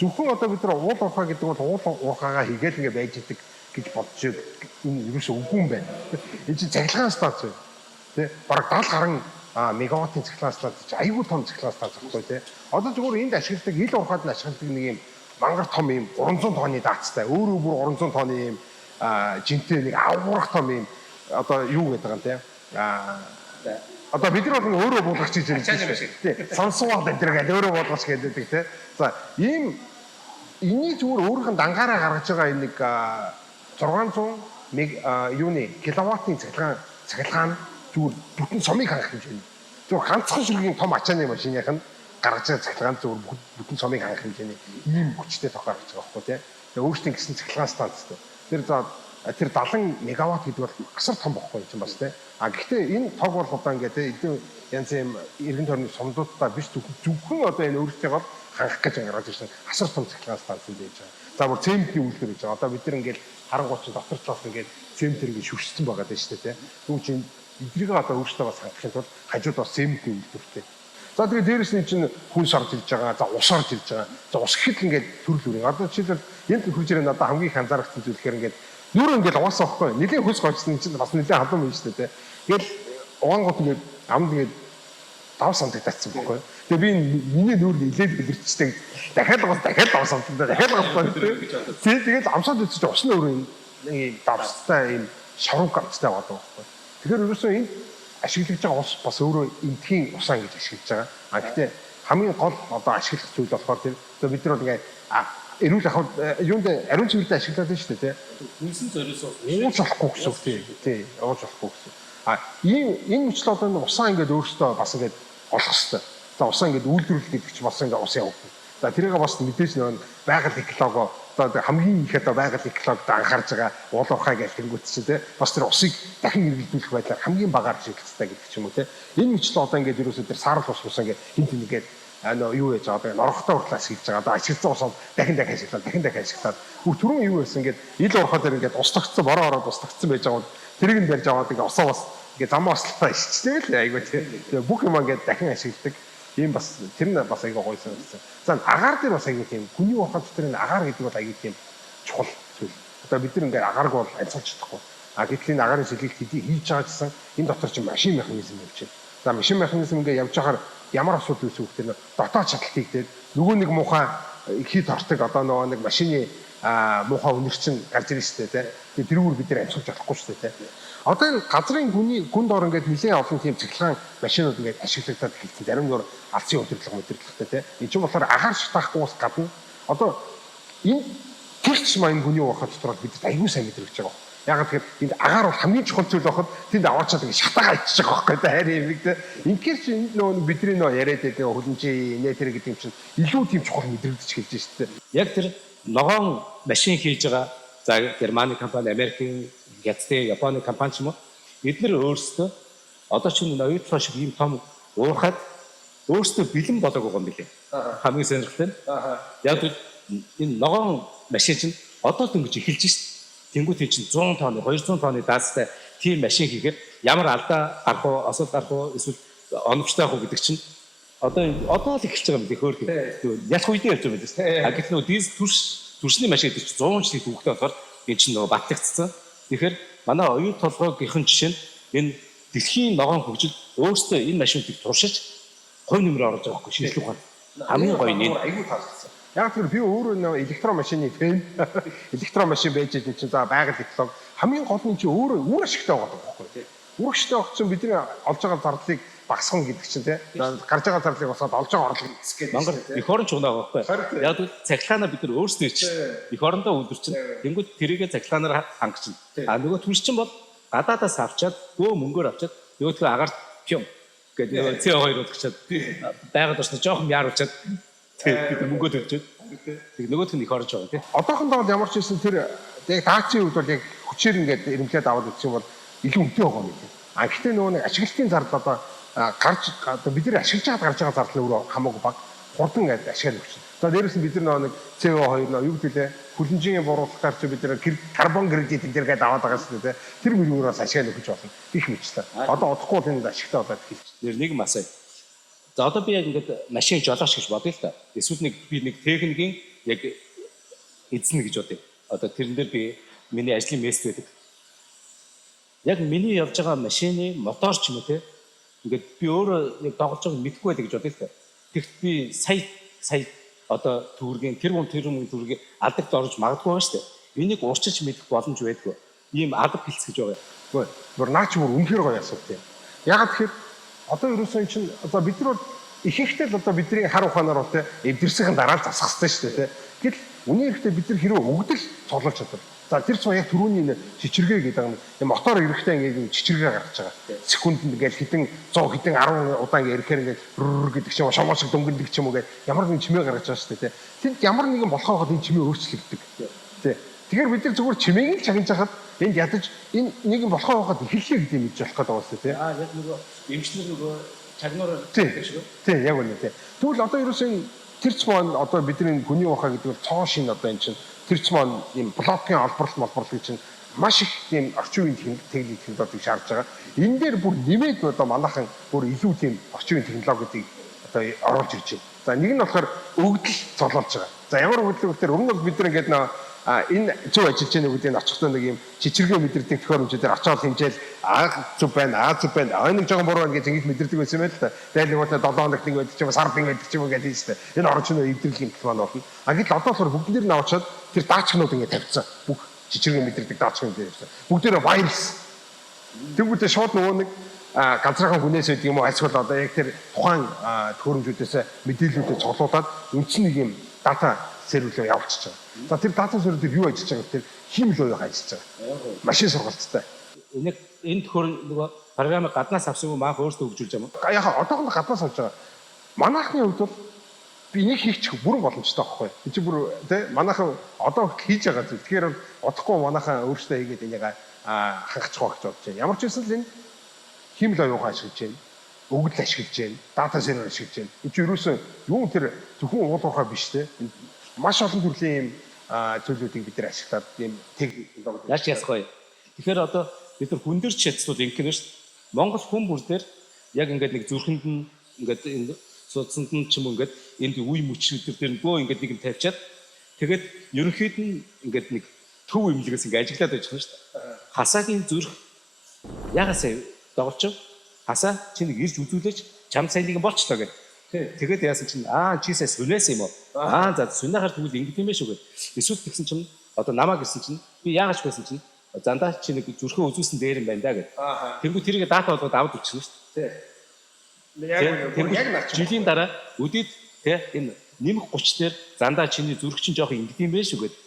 зөвхөн одоо бид нар уул уурхай гэдэг бол уул уурхайгаа хийгээл ингээ байж идэг гэж бодож энэ ерөөсөө үгүй юм байна. Энэ чинь цахилгаан станц байна. Тэ бараг 70 гаруй мегаваттын цахилгаан станц аюул том цахилгаан станц байхгүй тий. Одоо зөвхөн энд ашигладаг ил уурхайд нь ашигладаг нэг юм мангар том юм 300 тонны даацтай өөрөө бүр 300 тонны юм жинтэй нэг аврах том юм одоо юу гэдэг юм тий. Одоо бид нар бол өөрөө буулгах гэж байна тий. Сонсгоо энэ өөрөө буулгах гэдэг тий. За ийм Энийг зүгээр өөрийнх нь дангаараа гаргаж байгаа энэ нэг 600 юуны киловаттын цахилгаан зүгээр бүтэн сумыг хангах хэмжээний. Зүгээр ганцхан ширхгийн том ачааны машиных нь гаргаж байгаа цахилгаан зүгээр бүтэн сумыг хангах хэмжээний ийм хүчтэй тохиолж байгаа байхгүй тий. Тэгээ өөрсдийн гэсэн цахилгаан станцтай. Тэр 70 мегаватт гэдэг бол асар том бохгүй юм бас тий. Гэхдээ энэ тог бол одоо ингээд эдгээр янз юм эргэн тойрны сумдуудтай биш зөвхөн одоо энэ өөрсдөө хангах гэж гаргаж ирсэн асар том цахилгаан станц байж байгаа. За бүр цементийн үйлдвэр гэж байгаа. Одоо бид нар ингээд харангуйч дотор ч бас ингээд цементэр ингээд шүршсэн байгаа даа шүү дээ тий. Түүн чинь эдрийг одоо өөрсдөө бас хангахын тулд хажууд бас цементийн үйлдвэртэй. За тэгээд дээрэс нь чинь хүнс орж ирж байгаа. За ус орж ирж байгаа. За ус гэхэд ингээд төрөл үрийн. Одоо жишээлбэл энд хурж ирэн одоо хамгийн их анзаарчихсан зүйл гэхээр ингээд нүрэ ингээд угаасаа واخхой. Нэлийн хүс гойцсон чинь бас нэлийн халуун юм шүү дээ тий. Тэгэл угаангууд ингээд амд ингээд 5 сантыг татсан байхгүй. Тэгээ би миний нүүр нилээд илэрчтэй дахиад 5 санттай дахиад тэгээд амсаад үзчих усны өрөө нэг давстай юм шавуу ганцтай болдог байхгүй. Тэгэхээр ерөөсөө энэ ашиглаж байгаа ус бас өөрөө энтхийн усаа гэж ашиглаж байгаа. Гэхдээ хамгийн гол одоо ашиглах зүйл болохоор тэр бид нар ингээд эрүүл ахуйд юунд ариун цэвэрлэлд ашиглаад байна шүү дээ тий. Үнсэн зориулсан ууж болохгүй гэсэн үг тий. Ууж болохгүй гэсэн. Энэ мөчлөө одоо усаа ингээд өөртөө бас ингээд олох хэрэгтэй. За усаа ингээд үйлдвэрлэл гэдэг чинь бас ингээд ус явуулна. За тэрийг бас мэдээж нөө байгаль экологоо одоо хамгийн их одоо байгаль экологид анхаарж байгаа уул уурхай гэж тэнгуут чинь тий. Бас тэр усыг дахин хэрэгжүүлэх байдлаар хамгийн багаар шийдэлцтэй гэдэг ч юм уу тий. Энэ мөчлөө одоо ингээд ерөөсөө тэр саарл ус ингээд хинт ингээд юу яаж байгаа одоо норхтой уртлаас хийж байгаа. Одоо ашигласан усаа дахин ашиглаад бүр түрүүн юу байсан ингээд ил уурхай дээр ингээд ус тогтсон бороо ороод ус тогтсон байж байгаа. Тэрийг нь барьж аваад ингээд усаа бас ингээд зам ослоо ичтэй л айгуу тий. Тэгээ бүх юм ингээд дахин ашигладаг. Ийм бас тэр нь бас айгуу гоё санагдсан. За агаар дээр бас айгуу тийм хүний ухаан дотор энэ агаар гэдэг бол айгуу тийм чухал зүйл. Одоо бид нар ингээд агаарг бол амьсгалж чадахгүй. Гэтэл энэ агаарын шилжилт хийж байгаа гэсэн энэ дотор чинь машин механизм явж байна. За машин механизм ингээд явж байхаар ямар асуудал үүсэх вэ гэхээр дотоод шатлтыг дээр нөгөө нэг муухай хит ортог одоо нөгөө нэг машины муухай үнэр чинь гарч ирж штэ тий. Тэгээ тэрүүгээр бид нар амьсгалж чадахгүй штэ тий. Одоо энэ газрын гүнд ор ингээд нэлээд олон тийм цэглэгаан машинууд ингээд ашиглагдаад эхэлсэн. Зарим нь алсын өдөрлөгтэй тий. Энэ ч болохоор агаар шатаахгүйс гадна одоо энэ тэгч маань хүний уухад дотор бид аюу сайн мэдрэгч байгаа. Яг тэгэхээр энд агаар бол хамгийн чухал зүйл байхад тэнд аваачаад ингэ шатаага ичж байгаа байхгүй да хайр юм гэдэг. Ингээр чи энэ нөгөө бидний нөгөө яриад байдаг хөлөнжи нэ тэр гэдэг юм чинь илүү тийм чухал мэдрэгдэж эхэлж шүү дээ. Яг тэр ногоон машин хийж байгаа за Германы компани, Америкийн, Хятадын, Японы компани ч юм уу бид нар өөрсдөө одоо ч оюутлаа шиг ийм том уурхад өөрсдөө бэлэн болоог байгаа юм билээ. Хамгийн сонирхолтой нь. Яг энэ ногоон машин чинь одоо л ингэж эхэлж шүү дээ. Тэнгүүтээ чинь 100 тонны 200 тонны даастай тийм машин хийхээр ямар алдаа гарах уу, асуудал гарах уу, эсвэл оновчтой авах уу гэдэг чинь одоо л эхэлж байгаа юм би хөөх. Ялах үедээ явж байгаа юм байна. Гэтэл нөгөө дизель түршний машин гэдэг чинь 100 жилийн түүхтэй болохоор энэ чинь нөгөө батлагдсан. Тэгэхээр манай оюун толгойгийнхэн жишээ нь энэ дэлхийн ногоон хөгжил өөрсдөө энэ машинуудыг туршиж хувь нэмрээ оруулж байгаа байхгүй шинжлэх ухаан. Хамгийн гоё нь айгүй таалагдсан. Яг тэр би өөрөө нөө электрон машины фэн электрон машин байж байгаа чинь за байгаль эколог хамгийн гол нь чи өөрөө үр ашигтай байгаа байхгүй тий. Үр ашигтай байх чинь бидний олж байгаа зардлыг багасгах гэдэг чинь тий. Гарч байгаа зарлыг басаад олж байгаа орлогыг хэсгээд Монгол эх орон ч унаа байхгүй. Яг л цахилгаанаа бид нар өөрсдөө чинь эх орондоо үйлдвэрчин. Тэнгүүд тэрийгэ цахилгаанаар хангачна. Нөгөө түнш чинь бол гадаадаас авчаад өө мөнгөөр авчаад нөгөө агаар пиум гэдэг CO2 удагчаад байгаль орчнод жоохон яаруулчаад тэгээд мөнгө төлчөөд тэг нөгөөх нь их орж байгаа тийм. Одоохондоо бол ямар ч байсан тэр яг даацийн үед бол яг хүчээр ингээд эрэмлээд аваад үзсэн бол илүү өнтэй байгаа юм тийм. Гэхдээ нөгөө нэг ашиглалтын зардал одоо гарч одоо бид нар ашиглаж гарч байгаа зардал өөрөө хамаагүй бага. Хурдан ингээд ашиглаж өгч. За дээрээс нь бид нар нэг CO2 юу гэдэлээ хүлэнжийн буруулахаар чи бид нар карбон кредит энэ дэргээд аваад байгаа шүү дээ. Тэр мөрөөс ашиглаж өгч болно. Их мэтлээ. Одоо удахгүй л энэ ашигтай болоод хэлж. Нэр нэг масаа. За одоо би яг ингээд машин жолооч гэж бодъё л та. Эсвэл би нэг техникийн яг эзнэ гэж бодъё. Одоо тэрэн дээр би миний ажлын мест байдаг. Яг миний явж байгаа машины мотор ч юм уу те. Ингээд би өөрөө яг доголж байгааг мэдэхгүй байдаг гэж бодъё л та. Тэгт би сая одоо төгрөгийн тэр төгрөгийн алдагт орж магадгүй байна шүү дээ. Энийг урчиж мэдэх боломж байдгүй. Ийм алга хэлц гэж байгаа. Бүр наач бүр үнэхээр гоё асуулт юм. Ягаад тэгэхээр одоо ерөөсөн чинь одоо бид нар бол ихэнхдээ л одоо бидний хар ухаанаар бол эвдэрсийн дараа л засах хэрэгтэй шүү дээ. Гэтэл үнэн хэрэгтээ бид нар хэрэг өгдөл цуглуулж чадвар. За тэр цоо яг түрүүний чичиргээ гэдэг юм мотор ирэхдээ ингээд чичиргээ гаргаж байгаа. Секундэд ингээд хэдэн 100 хэдэн 10 удаа ингээд ирэхээр ингээд гэдэг чинь шомоо шиг дөнгөлдөг ч юм уу гэдэг ямар нэгэн чимээ гаргаж байгаа шүү дээ. Тэнд ямар нэгэн болохоогоо энэ чимээ өөрчлөгддөг. Тий. Тэгэхээр бид нар зүгээр чимээг л чагнаж хахад энд ядаж энэ нэгэн болохоогоо эхэлхий гэдэг юм хийж болох гэдэг байна тий. Яг нөгөө эмчнэр нөгөө чагнаар тий яг үнэ тий. Тэгвэл одоо ерөөсөн тэрч маань одоо бидний хүний ухаа гэдэг нь цоо шин одоо энэ чинь тэрч маань ийм блокийн олборлол чинь маш их тийм орчин үеийн техник технологиг шаардж байгаа. Энэ дээр бүр нэмээд одоо манайхан бүр илүү тийм орчин үеийн технологиудыг одоо оруулж ирж байна. За нэг нь болохоор өгдөл цолоолж байгаа. За ямар өгдөл вэ гэхээр өмнө нь бид нар ингээд энэ зөв ажиллаж байгаа нүгдийг очихдоо нэг юм чичиргээ мэдэрдэг төхөөрөмжүүдээр очоод хэмжээл зөв байна, зөв байна. Нэг жоохон буруу байна гэж ингэж мэдэрдэг байсан юм байл та. Тэгэл нэг удаа 7 хоногт нэг байдаг ч юм уу, сард нэг байдаг ч юм уу гэдэг шүү дээ. Энэ орчин үеийн эвдэрлэгийн төлөв маань болно. Гэтэл одоо болохоор бүгд нэр нь авчаад тэр даачгнууд ингэ тавьцсан. Бүх чичиргээ мэдэрдэг даачгнууд тавьцсан. Бүгдээрээ вайрс. Тэгвэл шууд нөгөө нэг ганцхан хүнээс байдаг юм уу, эсвэл одоо яг тэр тухайн төхөөрөмжүүдээс мэдээллүүдээ цуглуулад үндсэн нэг юм дата серверлөө явуулчихж байгаа. За тэр дата сервер дээр юу ажиллаж байгаа гэхээр химэл уян ажиллаж байгаа. Машин сургалттай. Энэ төхөр нөгөө програмыг гаднаас авсан юм маах өөртөө хөгжүүлж байгаа юм. Яг одоохондоо гаднаас авч байгаа. Манайхны хувьд бол би энийг хийчих бүрэн боломжтой байхгүй. Энд чинь бүр тий манайхан одоо хийж байгаа зүйл. Тэгэхээр одохгүй манайхан өөрсдөө хийгээд энийг хангахчих واخ гэж бодож байна. Ямар ч байсан л энэ химэл уян ашиглаж байна. Өгдөл ашиглаж байна. Дата сервер ашиглаж байна. Энд чинь ерөөсөн юу тэр зөвхөн уулуурхай биш те. Маш олон төрлийн зүйлүүдийг бид нар ашиглаад ийм техник яаж ясах вэ? Тэгэхээр одоо бид нар хүн дээр чадцлууд ингэнэ шүү дээ. Монгол хүн бүр дээр яг ингээд нэг зүрхэнд нь ингээд энэ судсанд нь ч юм уу ингээд энд үе мөчрүүдэр дээр нөгөө ингээд нэг юм тавьчаад тэгээд ерөнхийд нь ингээд нэг төв имлэгээс ингээд ажиглаад байж байгаа шүү дээ. Хасаагийн зүрх ягаасаа доголч хасаа чи нэг ирж үзүүлээч чам сайн нэг болчлоо гэдэг. Тэгээд яасан чинь чисээ сүнээс юм уу? За сүнэхээр тэгвэл ингэ тийм ээ шүү гэдэг. Эсвэл тэгсэн чинь одоо намаа гэсэн чинь би яагаад ч байсан чинь зандаа чи нэг зүрхээ үзүүлсэн дээр юм байна да гэдэг. Тэргүй тэрийг дата болгоод аваад үлчсэн шүү дээ. Яг наач. Жилийн дараа өдөөд энэ нэмэх 30 дээр зандаа чиний зүрх чинь жоох ингэ тийм байх шүү гэдэг.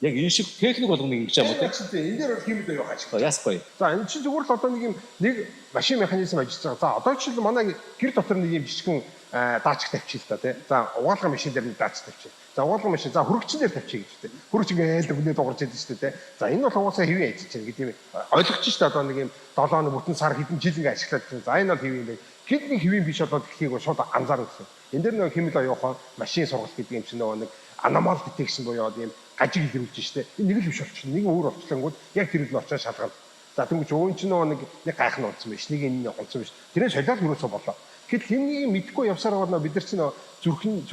Яг энэ шиг техник болгоно ингэж юм уу те. Энэ дээр бол химэл уян хааж. Яасгүй. За энэ чинь зүгээр л одоо нэг юм нэг машин механизм ажиллаж байгаа. За одоо жишээл манай гэр дотор нэг юм жижигхэн даачг тавьчих л та тий. За угаалгын машин дээр нэг даачг тавьчих. За угаалгын машин за хөрөгчин дээр тавьчих гэж тий. Хөрөгч ингээ айлд өгнөө дуурж яадаг шүү дээ тий. За энэ бол угаасаа хэвэн ажиллаж байна гэдэг юм. Ойлгож шүү дээ одоо нэг юм 7 хоног бүтэн сар хэдэн жил ингээ ашиглаад байна. За энэ бол хэвэн юм. Хэдний хэвэн биш болоод ихийг шууд анзаарна гэсэн. Энэ дээр нэг химэл оюухан машин сургалт гэдэг юм чинь нөгөө нэг аномал detection буюу ийм гажиг илрүүлж штэ. Энэ нэг л биш болчихно. Нэг өөр болчихлонгууд яг тэр л очиж шалгана. За тэгвэл өөн чинь нөгөө нэг гайхна унцсан биш. Нэг энэ унцсан биш. Тэрээ солиод юусоо болоо. Гэтэл хэнийг мэдгүй явсаар байгаа бид нар чинь зүрхэн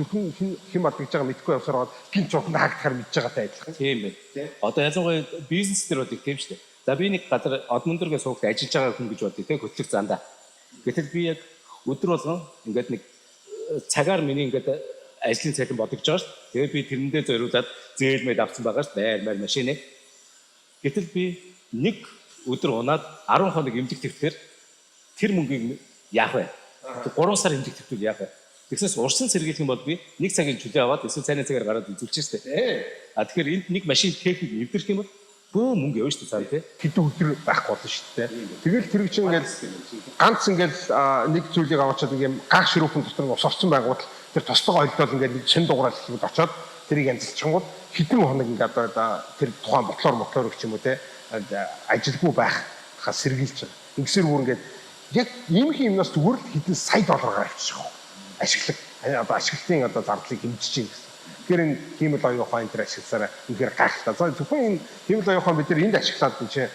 хэм алдаж байгаа мэдгүй явсаар байгаа гин цуханд хаагдахаар мэдж байгаатай адилхан. Тийм ээ. Одоо ялангуяа бизнес дээр бол их тийм шүү дээ. За би нэг газар одмондоргоо суугт ажиллаж байгаа хүн гэж бодъё те хөтлөх зандаа. Гэтэл би яг өдөр болгон ингээд нэг цагаар миний ингээд ажлын цалин бодогдож байгаа шүү дээ. Тэгээд би тэрэндээ зориулаад зээлмэд авсан байгаа шүү дээ. Байр машин. Гэтэл би нэг өдөр унаад 10 хоног эмнэлэг тэгтгэхээр тэр мөнгийг яах вэ? 3 сар эмнэлэг тэгвэл яах вэ? Тэгснээс урсан сэргийлэх юм бол би 1 цагийн чөлөө аваад эсвэл цайны цагаар гараад үзүүлчих шүү дээ. Тэгэхээр энд нэг машин техник эвдэрх юм бол бөө мөнгө явна шүү дээ цаана тий. Хэдэн өдөр байхгүй болно шүү дээ. Тэгэл тэр чинь ингээд ганц ингээд нэг зүйлийг аваачаад нэг юм гах ширүүхэн дотор ус орсон байгууд тэр тослого ойлдоод ингээд нэг шин дугаараа хэлбэл очоод тэрийг янзлчихгууд хэдэн хоног ингээд одоо тэр тухайн мотлоор гэх юм уу тий ажилгүй байхаа сэргийлж байгаа. Ингэсээр бүр ингээд яг ийм их юмнаас зүгээр л хэдэн сая доллар авчих واخ. Ашиглах одоо ашиглалтын одоо зардлыг хэмжиж чинь гэсэн. Тэгэхээр энэ химэл оюун ухаан энэ ашигласараа үнэхээр гайхалтай. За зөвхөн энэ химэл оюун ухаан бид нар энд ашиглаад энэ чинь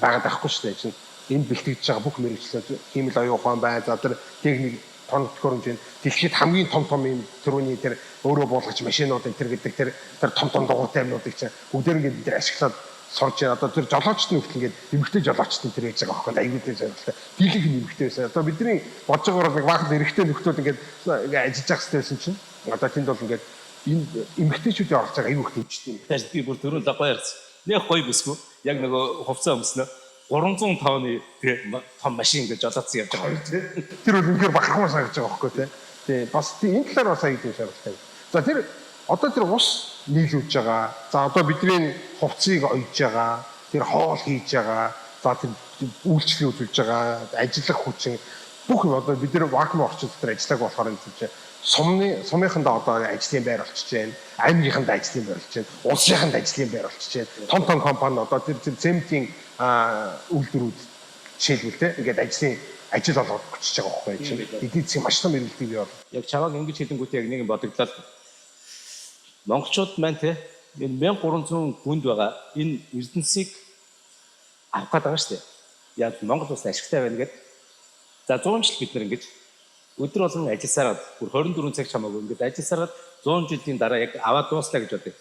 байгаад байхгүй шүү дээ. Чинь энд бэлтгэж байгаа бүх мэрэгчлүүд химэл оюун ухаан бай. За тэр техник тоног төхөөрөмж энэ дэлхийд хамгийн том юм төрөний тэр өөрөө буулгаж машинууд энэ тэр гэдэг тэр том дугуйтай юмнуудыг чинь бүгдээр ингээд бид нар ашиглаад сурж одоо тэр жолоочт нь хүртэл ингээд эмэгтэй жолоочт нь тэр хийж байгаа байхгүй аюултай зорилготой дийлэх эмэгтэй байсан. Одоо бидний бодож байгаагаар нэг баахан эрэгтэй нөхдүүд ингээд ажиллаж явах хэрэгтэй байсан чинь одоо тэнд бол ингээд энэ эмэгтэйчүүдийн орж байгаа аюул хэмжтэй юм. Тэгэхээр би бүр түрүүн лаггай ярьсан. Нэг гоё бүсгүй яг нөгөө хувцас өмснө 300 тонны том машин гэж жолоодсон явж байгаа. Тэр бол үнэхээр бахархуу санагдаж байгаа байхгүй тий. тий бас энэ талаар бас аяг шаардлага. За тэр одоо тэр ус нийлүүлж байгаа. За одоо бидний хувцсыг ойж байгаа. Тэр хоол хийж байгаа. За тэр үйлчлэл үзүүлж байгаа. Ажиллах хүчин бүх юм одоо бид нэр вакуум орчин дотор ажиллааг болохоор энэ чинь сумынхандаа одоо ажлын байр болчихж байна. Аймгийнханд ажлын байр болчихж байна. Улсынханд ажлын байр болчихж байна. Том компани одоо тэр цементийн үйлдвэрүүд жишээлбэл те ингээд ажил олгож өчөж байгаа байхгүй чинь. Эдийн засгийн маш том эргэлтийг бий бол. Яг чаваг ингэж хэлэнгүүт яг нэг юм бодогдлоо. Монголчууд маань те энэ 1300 хүнд байгаа энэ эрдэнсийг авах гээд байгаа шүү дээ. Яг Монгол улс ашигтай байна гэдэг. За 100 жил бид нар ингэж өдөр болгон ажилласараад бүр 24 цаг чамаагүй ингэж ажилласараад 100 жилийн дараа яг аваад дууслаа гэж бодъё.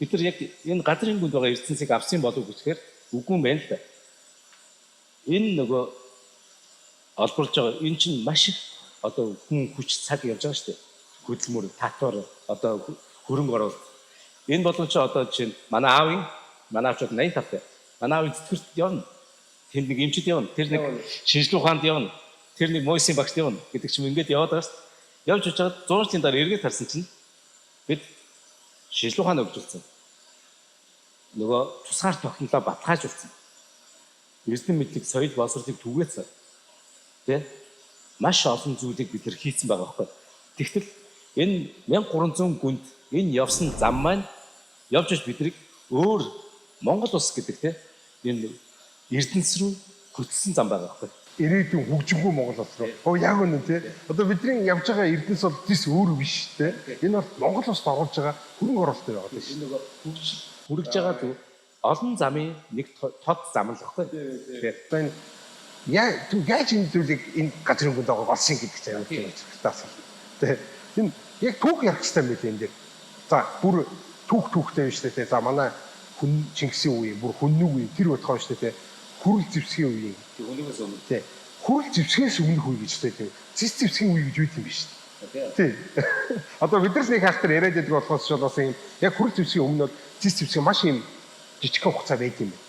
Бид нар яг энэ газрын гүнд байгаа эрдэнсийг авсан болов уу гэхээр үгүй юм байна л да. Энэ нөгөө олборлж байгаа энэ чинь маш их одоо хүн хүч цаг явж байгаа шүү дээ. Хөдөлмөр татвар одоо хөрөнгө оруулалт. Энэ боловч одоо жишээ нь манай аавчууд 85 таа. Манай аавын зүтгэрт явна. Тэнд нэг эмчд явна. Тэр нэг шинжилгээ ухаанд явна. Тэр нэг мойсын багт явна гэдэг чим ингээд яваад байгаа шүү дээ. Явж очиад 100 жилийн дараа эргээд харсан чинь бид шинжилгээ ухаан өгүүлсэн. Нөгөө тусгаар технологи баталгаажуулсан. Эрдэнэ мэдлэг соёл боловсролыг түгээсэн. Тэ? Маш олон зүйлийг бид нар хийцэн байгаа байхгүй. Тэгтэл энэ 1300 гүнд энэ явсан зам маань явж иж бидрийг өөр Монгол улс гэдэг те энэ эрдэнэс рүү хөтлсөн зам байгаа байхгүй. Ирээдүйн хөгжингүй Монгол улс руу. Яг үнэн тий. Одоо бидний явж байгаа эрдэнэс бол зис өөр биш тий. Энэ бол Монгол улсд оруулж байгаа хөрөнгө оруулалт байгаа тийм шүү. Нөгөө хүрэж байгаа зү олон замын нэг тод зам л байхгүй. Тэгэхээр яаж энэ зүйлийг энэ газрын гүнд байгаа болсон гэдэг чинь юм таасан. Тэ. Энэ яг түүх ярих хэрэгтэй юм билээ энэ дээр. За бүр түүхтэй биш үү? За манай хүн Чингисийн үеийн бүр хүннүг үеийн тэр бодгоо биш үү? Хүрэл зэвсгийн үеийн. Хүннүгээс өмнө. Тэ. Хүрэл зэвсгээс өмнөх үе гэж үү? Зэс зэвсгийн үе гэж үйт юм биш үү? Тий. Одоо биднээс нэг хахтар яриад байдаг болохоос ч бас юм яг хүрэл зэвсгийн өмнө бол зэс зэвсгийн маш юм жижигхэн хугацаа байд юм байна.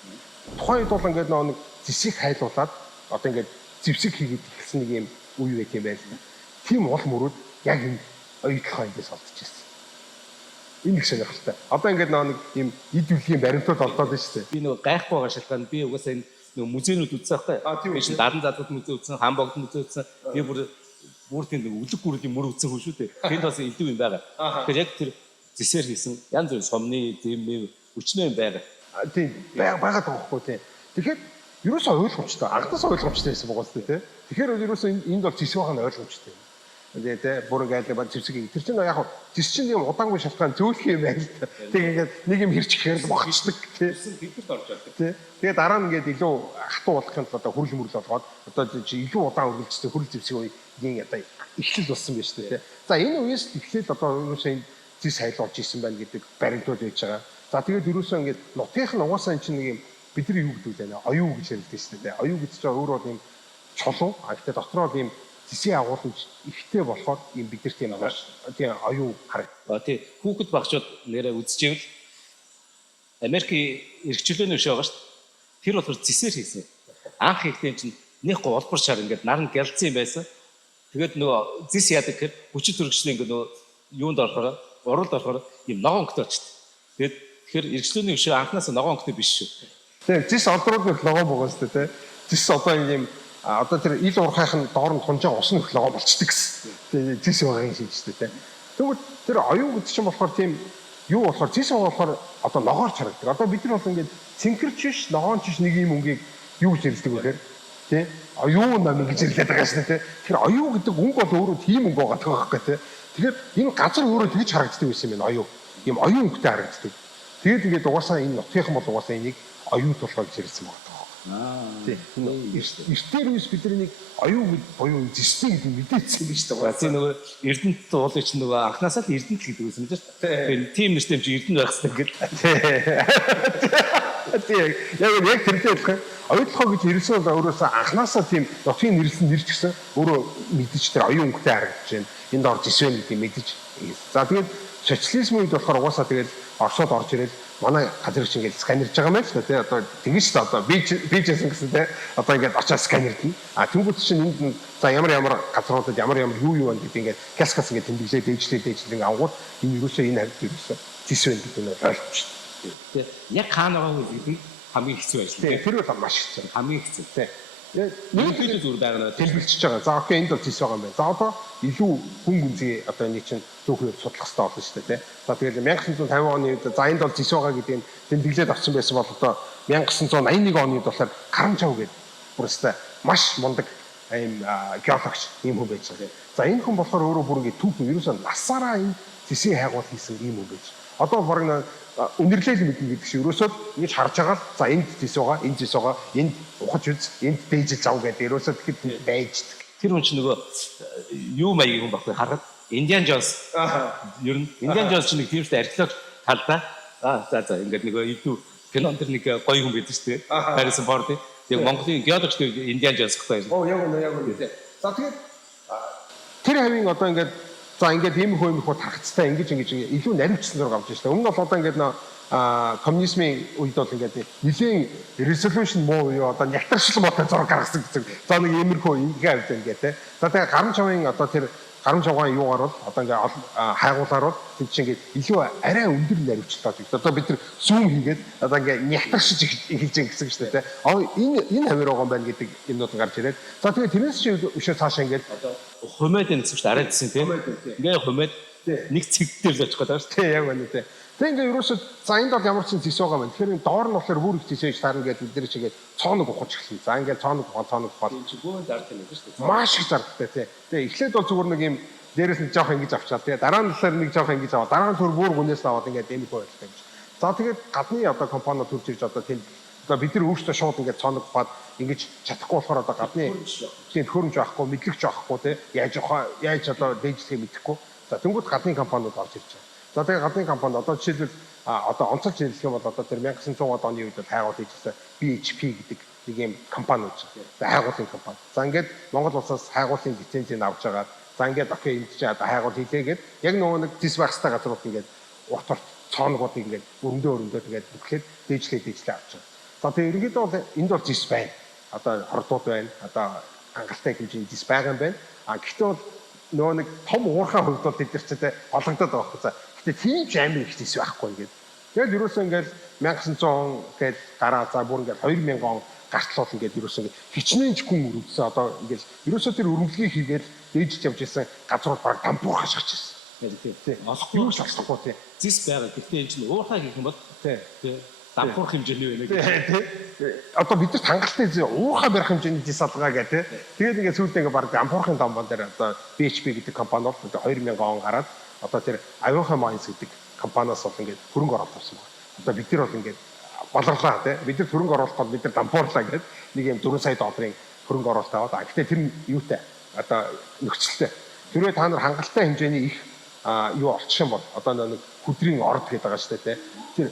Тухайн үед бол ингээд нэг зэсийг хайлуулад одоо ингээд зэвсэг хийгээд эхэлсэн нэг юм үе байт юм байна. Тийм уул мөрөд яг энэ оюутлахаа ингээс олдож ирсэн. Энэ их сонирхолтой. Одоо ингээд нэг юм эд үлгийн баримтууд олдоод байна шүү дээ. Би нөгөө гайхгүй байгаа шалтгаан би угаасаа энэ нөгөө музейнүүд үзсэн байхгүй. Би чинь Дадан залууд музей үзсэн, Хан богд музей үзсэн. Би бүр тийм үлэг гүрлийн мөр үзсэн хүн шүү дээ. Тэнд бас илүү юм байгаа. Тэгэхээр яг тэр зэсээр хийсэн янз бүр сомны тийм өчнөө юм байгаа. Тийм байгаад байгаа хгүй тийм. Тэгэхээр ерөөсөө ойлгомжтой. Анхнаас ойлгомжтой байсан байгаа шүү дээ. Тэгэхээр ерөөсөө энд бол зэс байгаа нь ойлгомжтой. Тэгээд те бүр ингээд баг зэвсэг. Тэр чинь яг зэс чинь юм удаангүй шалтгаан зөөлөх юм байна л та. Тэгээд нэг юм хэрчих хэрэг багчдаг тий. Бидэрт орж ирдэг. Тий. Тэгээд дараа нь ингээд илүү хатуу болохын тулд одоо хүрэл мөрөл болгоод одоо илүү удаан үргэлжлэсэн хүрэл зэвсгийн үеийн одоо эхлэл болсон байна шүү дээ тий. За энэ үеэс эхлээд одоо ерөөсөө энэ зэс хайлуулж исэн байна гэдэг баримтууд байж байгаа. За тэгээд ерөөсөө ингээд нутгийнх нь угаасаа энэ чинь нэг юм бидний юу гэдэг вэ? Оюу гэж ярьдаг шүү дээ. Оюу гэдэг чинь өөр бол юм чулуу. Гэхдээ дотроо ийм зэсийн агуулмж ихтэй болохоор ийм бидэрт юм тийм оюу харагдав. Тий хүүхэд багчууд нэрээ үзчихвэл Америкийн эрхчлөөний өшөө байгаа шүү дээ. Тэр болохоор зэсээр хийсэн. Анх ихтэй чинь нэг гол олбор шар ингээд наран гялцсан юм байсан. Тэгээд нөгөө зэс яадаг гэхээр хүчит төрөгчний ингээд нөгөө юунд орохоор уралд орохоор ийм ногоон өнгөтэй болчихсон. Тэгэхээр эрхчлөөний өшөө анханаас ногоон өнгөтэй биш шүү. Тийм зэс олдрууд нэг логоо байгаа шүү дээ. Зэс одоо ийм одоо тэр ил урхайх нь доор нь тунж байгаа ус нөх логоо болчдөг гэсэн. Тэгээ зэс байгаагийн шинжтэй тийм. Тэгвэл тэр оюу гэдэг чинь болохоор тийм юу болохоор зэс болохоор одоо ногоорч харагддаг. Одоо бид нар бол ингээд цэнхэрч биш, ногоонч биш нэг юм өнгийг юу гэж ярьдаг вэ гэхээр тийм оюу нам гэж ирлээд байгаа шнэ тийм. Тэр оюу гэдэг өнгө бол өөрөө тийм өнгө байгаа байхгүй тийм. Тэгэхээр энэ газар өөрөө тэгж харагддаг байсан юм байна оюу. Ийм оюу өнгөтэй харагддаг. Тэгээд угаасаа энэ нутгийнхан бол угаасаа энийг оюу толгой гэж ярьсан байгаа. Тийм. Эртээр үс бидний нэг оюу гэд боёо зэстэй гэдэг мэдээдсэн юм шүү дээ. Тийм нөгөө Эрдэнэт уулын чинь нөгөө анхнаасаа л Эрдэнэт гэдэг байсан юм шүү дээ. Тийм нэртэй чи Эрдэнэ байх хэрэгтэй гэдэг. Тийм. Яг тэртэй болох. Оюутлахоо гэж ирсэн бол өөрөөсөө анхнаасаа тийм нутгийн нэрлсэн нэр ч гэсэн өөрөө мэдэж тэр оюу өнгөтэй харагдаж байна. Энд орж исвэн гэдэг мэдэж. За тэгээд социализм үед болохоор угаасаа тэгээд Оросод орж ирэл манай газрыг чинь ингээд сканерж байгаа юм байна шүү дээ. Одоо тэгэн шүү дээ. Одоо бижсэн гэсэн те одоо ингээд очоод сканердэн. Тэнгууд чинь энд за ямар газруудад ямар юу байна гэдэг ингээд газ ингээд тэмдэглээд дээжлээд ингээд ангууд энэ юусоо энэ хавьд юусоо зис байна гэдэг нь ойлгомжтой. Тэгээ яг хаана байгаа гэдэг нь хамгийн хэцүү ажил. Тэр бол маш хэцүү. Хамгийн хэцүү. Тий. Ерөнхийдөө зүгээр байгаа нь тэлбэлчж байгаа. За окей энд бол зис байгаа юм байна. За одоо илүү хүн гүнзгий одоо энийг чинь түүхээр судлах хэрэгтэй болно шүү дээ. За тэгээд 1950 оны үед за энд бол зис байгаа гэдэг нь тэмдэглээд авсан байсан бол одоо 1981 оны үед болохоор Карамчав гэдэг бүр өстой маш мундаг ийм геологч ийм хүн байж байгаа. За энэ хүн болохоор өөрөө бүр ингэ түүхэн ерөөсөө насаараа энэ зисийн хайгуул хийсэн ийм хүн байж. Одоо баг үнэрлэл мэднэ гэдэг чинь ерөөсөө ингэж харж байгаа л за энд зис байгаа, энд ухаж үз, энд дээжж ав гэдэг ерөөсөө тэгэхэд байждаг. тэр хүн чинь нөгөө юу маягийн хүн баггүй харахад Индиан Джонс ер нь Индиан Джонс чинь нэг тийм шүү дээ археолог талдаа за ингээд нөгөө илүү кинон дэр нэг гоё хүн байдаг шүү дээ Харрисон Форд яг Монголын геологч Индиан Джонс гэхтэй. Яг үнэ. За тэгээд тэр хавийн одоо ингээд за ингээд ийм хөө тархацтай ингэж илүү наривчсан зураг авч байна. Өмнө нь бол одоо ингээд коммунизмын үед бол ингээд нэлийн resolution муу юу одоо нягтршил мотой зураг гаргасан гэсэн. За нэг иймэрхүү ингээ авд ингээд те. За тэгээд Гарамчавын одоо тэр Гарамчавын юугаар бол одоо ингээд хайгуулаар бол тэр чинь ингээд илүү арай өндөр наривчлаад байна. Одоо бид нар зүүн хийгээд одоо ингээд нягтршиж эхэлж байгаа гэсэн шүү дээ те. Энэ хавир байгаа юм байна гэдэг юмнууд гарч ирээд. За тэгээд тэрнээс чи өшөө цаашаа ингээд Одоо хумайд энэ гэсэн чинь арай дсэн тийм. Ингээ хумайд нэг цэг дээр л очих гэдэг шүү. Тий яг үнэ тий. Тэг ингээ ерөөсөө за энд бол ямар ч зис байгаа юм. Тэгэхээр доор нь болохоор бүр их зисэж таарна гэдэг бид нар чигээд цооног ухаж эхэлсэн. За ингээ цооног ухаад Гүн зардаг юм шүү дээ. маш их зардагтай тий. Тэгээ эхлээд бол зүгээр нэг юм дээрээс нь жоох ингэж авчаал тий. Дараа нь талаар нэг жоох ингэж аваад дараа нь түр бүр гүнээс аваад ингээ дэмэг байлтай юм. За тэгээд гадны одоо компаниуд төрж ирж одоо тийм одоо бид нар өөрсдөө шууд ингээ цооног ухаад ингэж чадахгүй болохоор одоо гадны тийм хөрөмж байхгүй мэдлэгч байхгүй тий. Яаж одоо дээжлэхээ мэдэхгүй. За тэнгууд гадны компаниуд орж ирж байгаа. За тэгээ гадны компани одоо жишээлбэл одоо онцолж хэлэх юм бол одоо тэр 1900 оны үед хайгуул хийжсэн BHP гэдэг нэг юм компани үүсэж байна. За хайгуулын компани. За ингээд Монгол улсаас хайгуулын лицензийг авч байгаа. За ингээд окей энд чинь одоо хайгуул хийлээгээд яг нөгөө нэг зис багстай газрууд ингээд урт цооногууд ингээд өрөндөө тэгээд бүхлээд дээжлээ авч байгаа. За тэгээ ерөнхийдөө бол энд бол зис байна. Одоо хордууд байна. Одоо хангалттай хэмжээний зис байгаа юм байна. Гэхдээ бол нөгөө нэг том уурхай хувьд бол тэд нар ч тэ олгодод байгаа хэрэг. Гэтэ тийм ч амар их зис байхгүй ингээд. Тэгээд ерөөсөө ингээд 1900 гээд гараа за бүр ингээд 2000 он гартлал ингээд ерөөсөө хичнээн ч хүн өрөвдсөн. Одоо ингээд ерөөсөө тэр өрөмлөгийг хийгээд дээжж явж исэн газрууд баг дампуурхаа шахаж ирсэн. Тий. Олохгүй шахахгүй тий. Зис байгаа. Гэхдээ энэ чинь уурхай гэх юм бол тий. Дампуурх хэмжээний байна гэх. Одоо бид нар хангалттай уурхай барих хэмжээний зис алгаа гэх тий. Тэгээд ингээд сүүлдээ ингээд баг дампуурхын дамбан дээр одоо BHP гэдэг компани бол 2000 он гараад одоо тэр Avoha Mines гэдэг компаниас бол ингээд хөрөнгө оруулалт авсан байна. Одоо бид нар бол ингээд болорлаа тий. Бид нар хөрөнгө оруулалт бид нар дампуурлаа гэдэг нэг юм 4 сая долларын хөрөнгө оруулалт аваад. Гэхдээ тэр нь юутай одоо нөхцөлтэй. Тэрвээ та нар хангалттай хэмжээний их юу олчих юм бол одоо нэг хүдрийн орд гэдэг байгаа шүү дээ тий. Тэр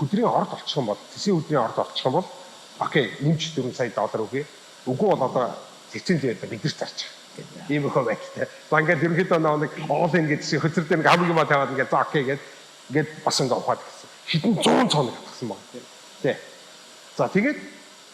хүдрийн орд олчих юм бол тэсийн хүдрийн орд олчих юм бол окей нэмж 4 сая доллар өгье. Үгүй бол одоо лицензээр бид нар зарчих. Ийм их байцтай. За ингээд ерөнхийдөө нэг оолын гэдэг хөцөр дээр нэг хамгийн маа тавиад ингээд за окей гээд бас ингээд ухаад гисэн. Хэдэн 100 цоног татсан баг тий. За тэгээд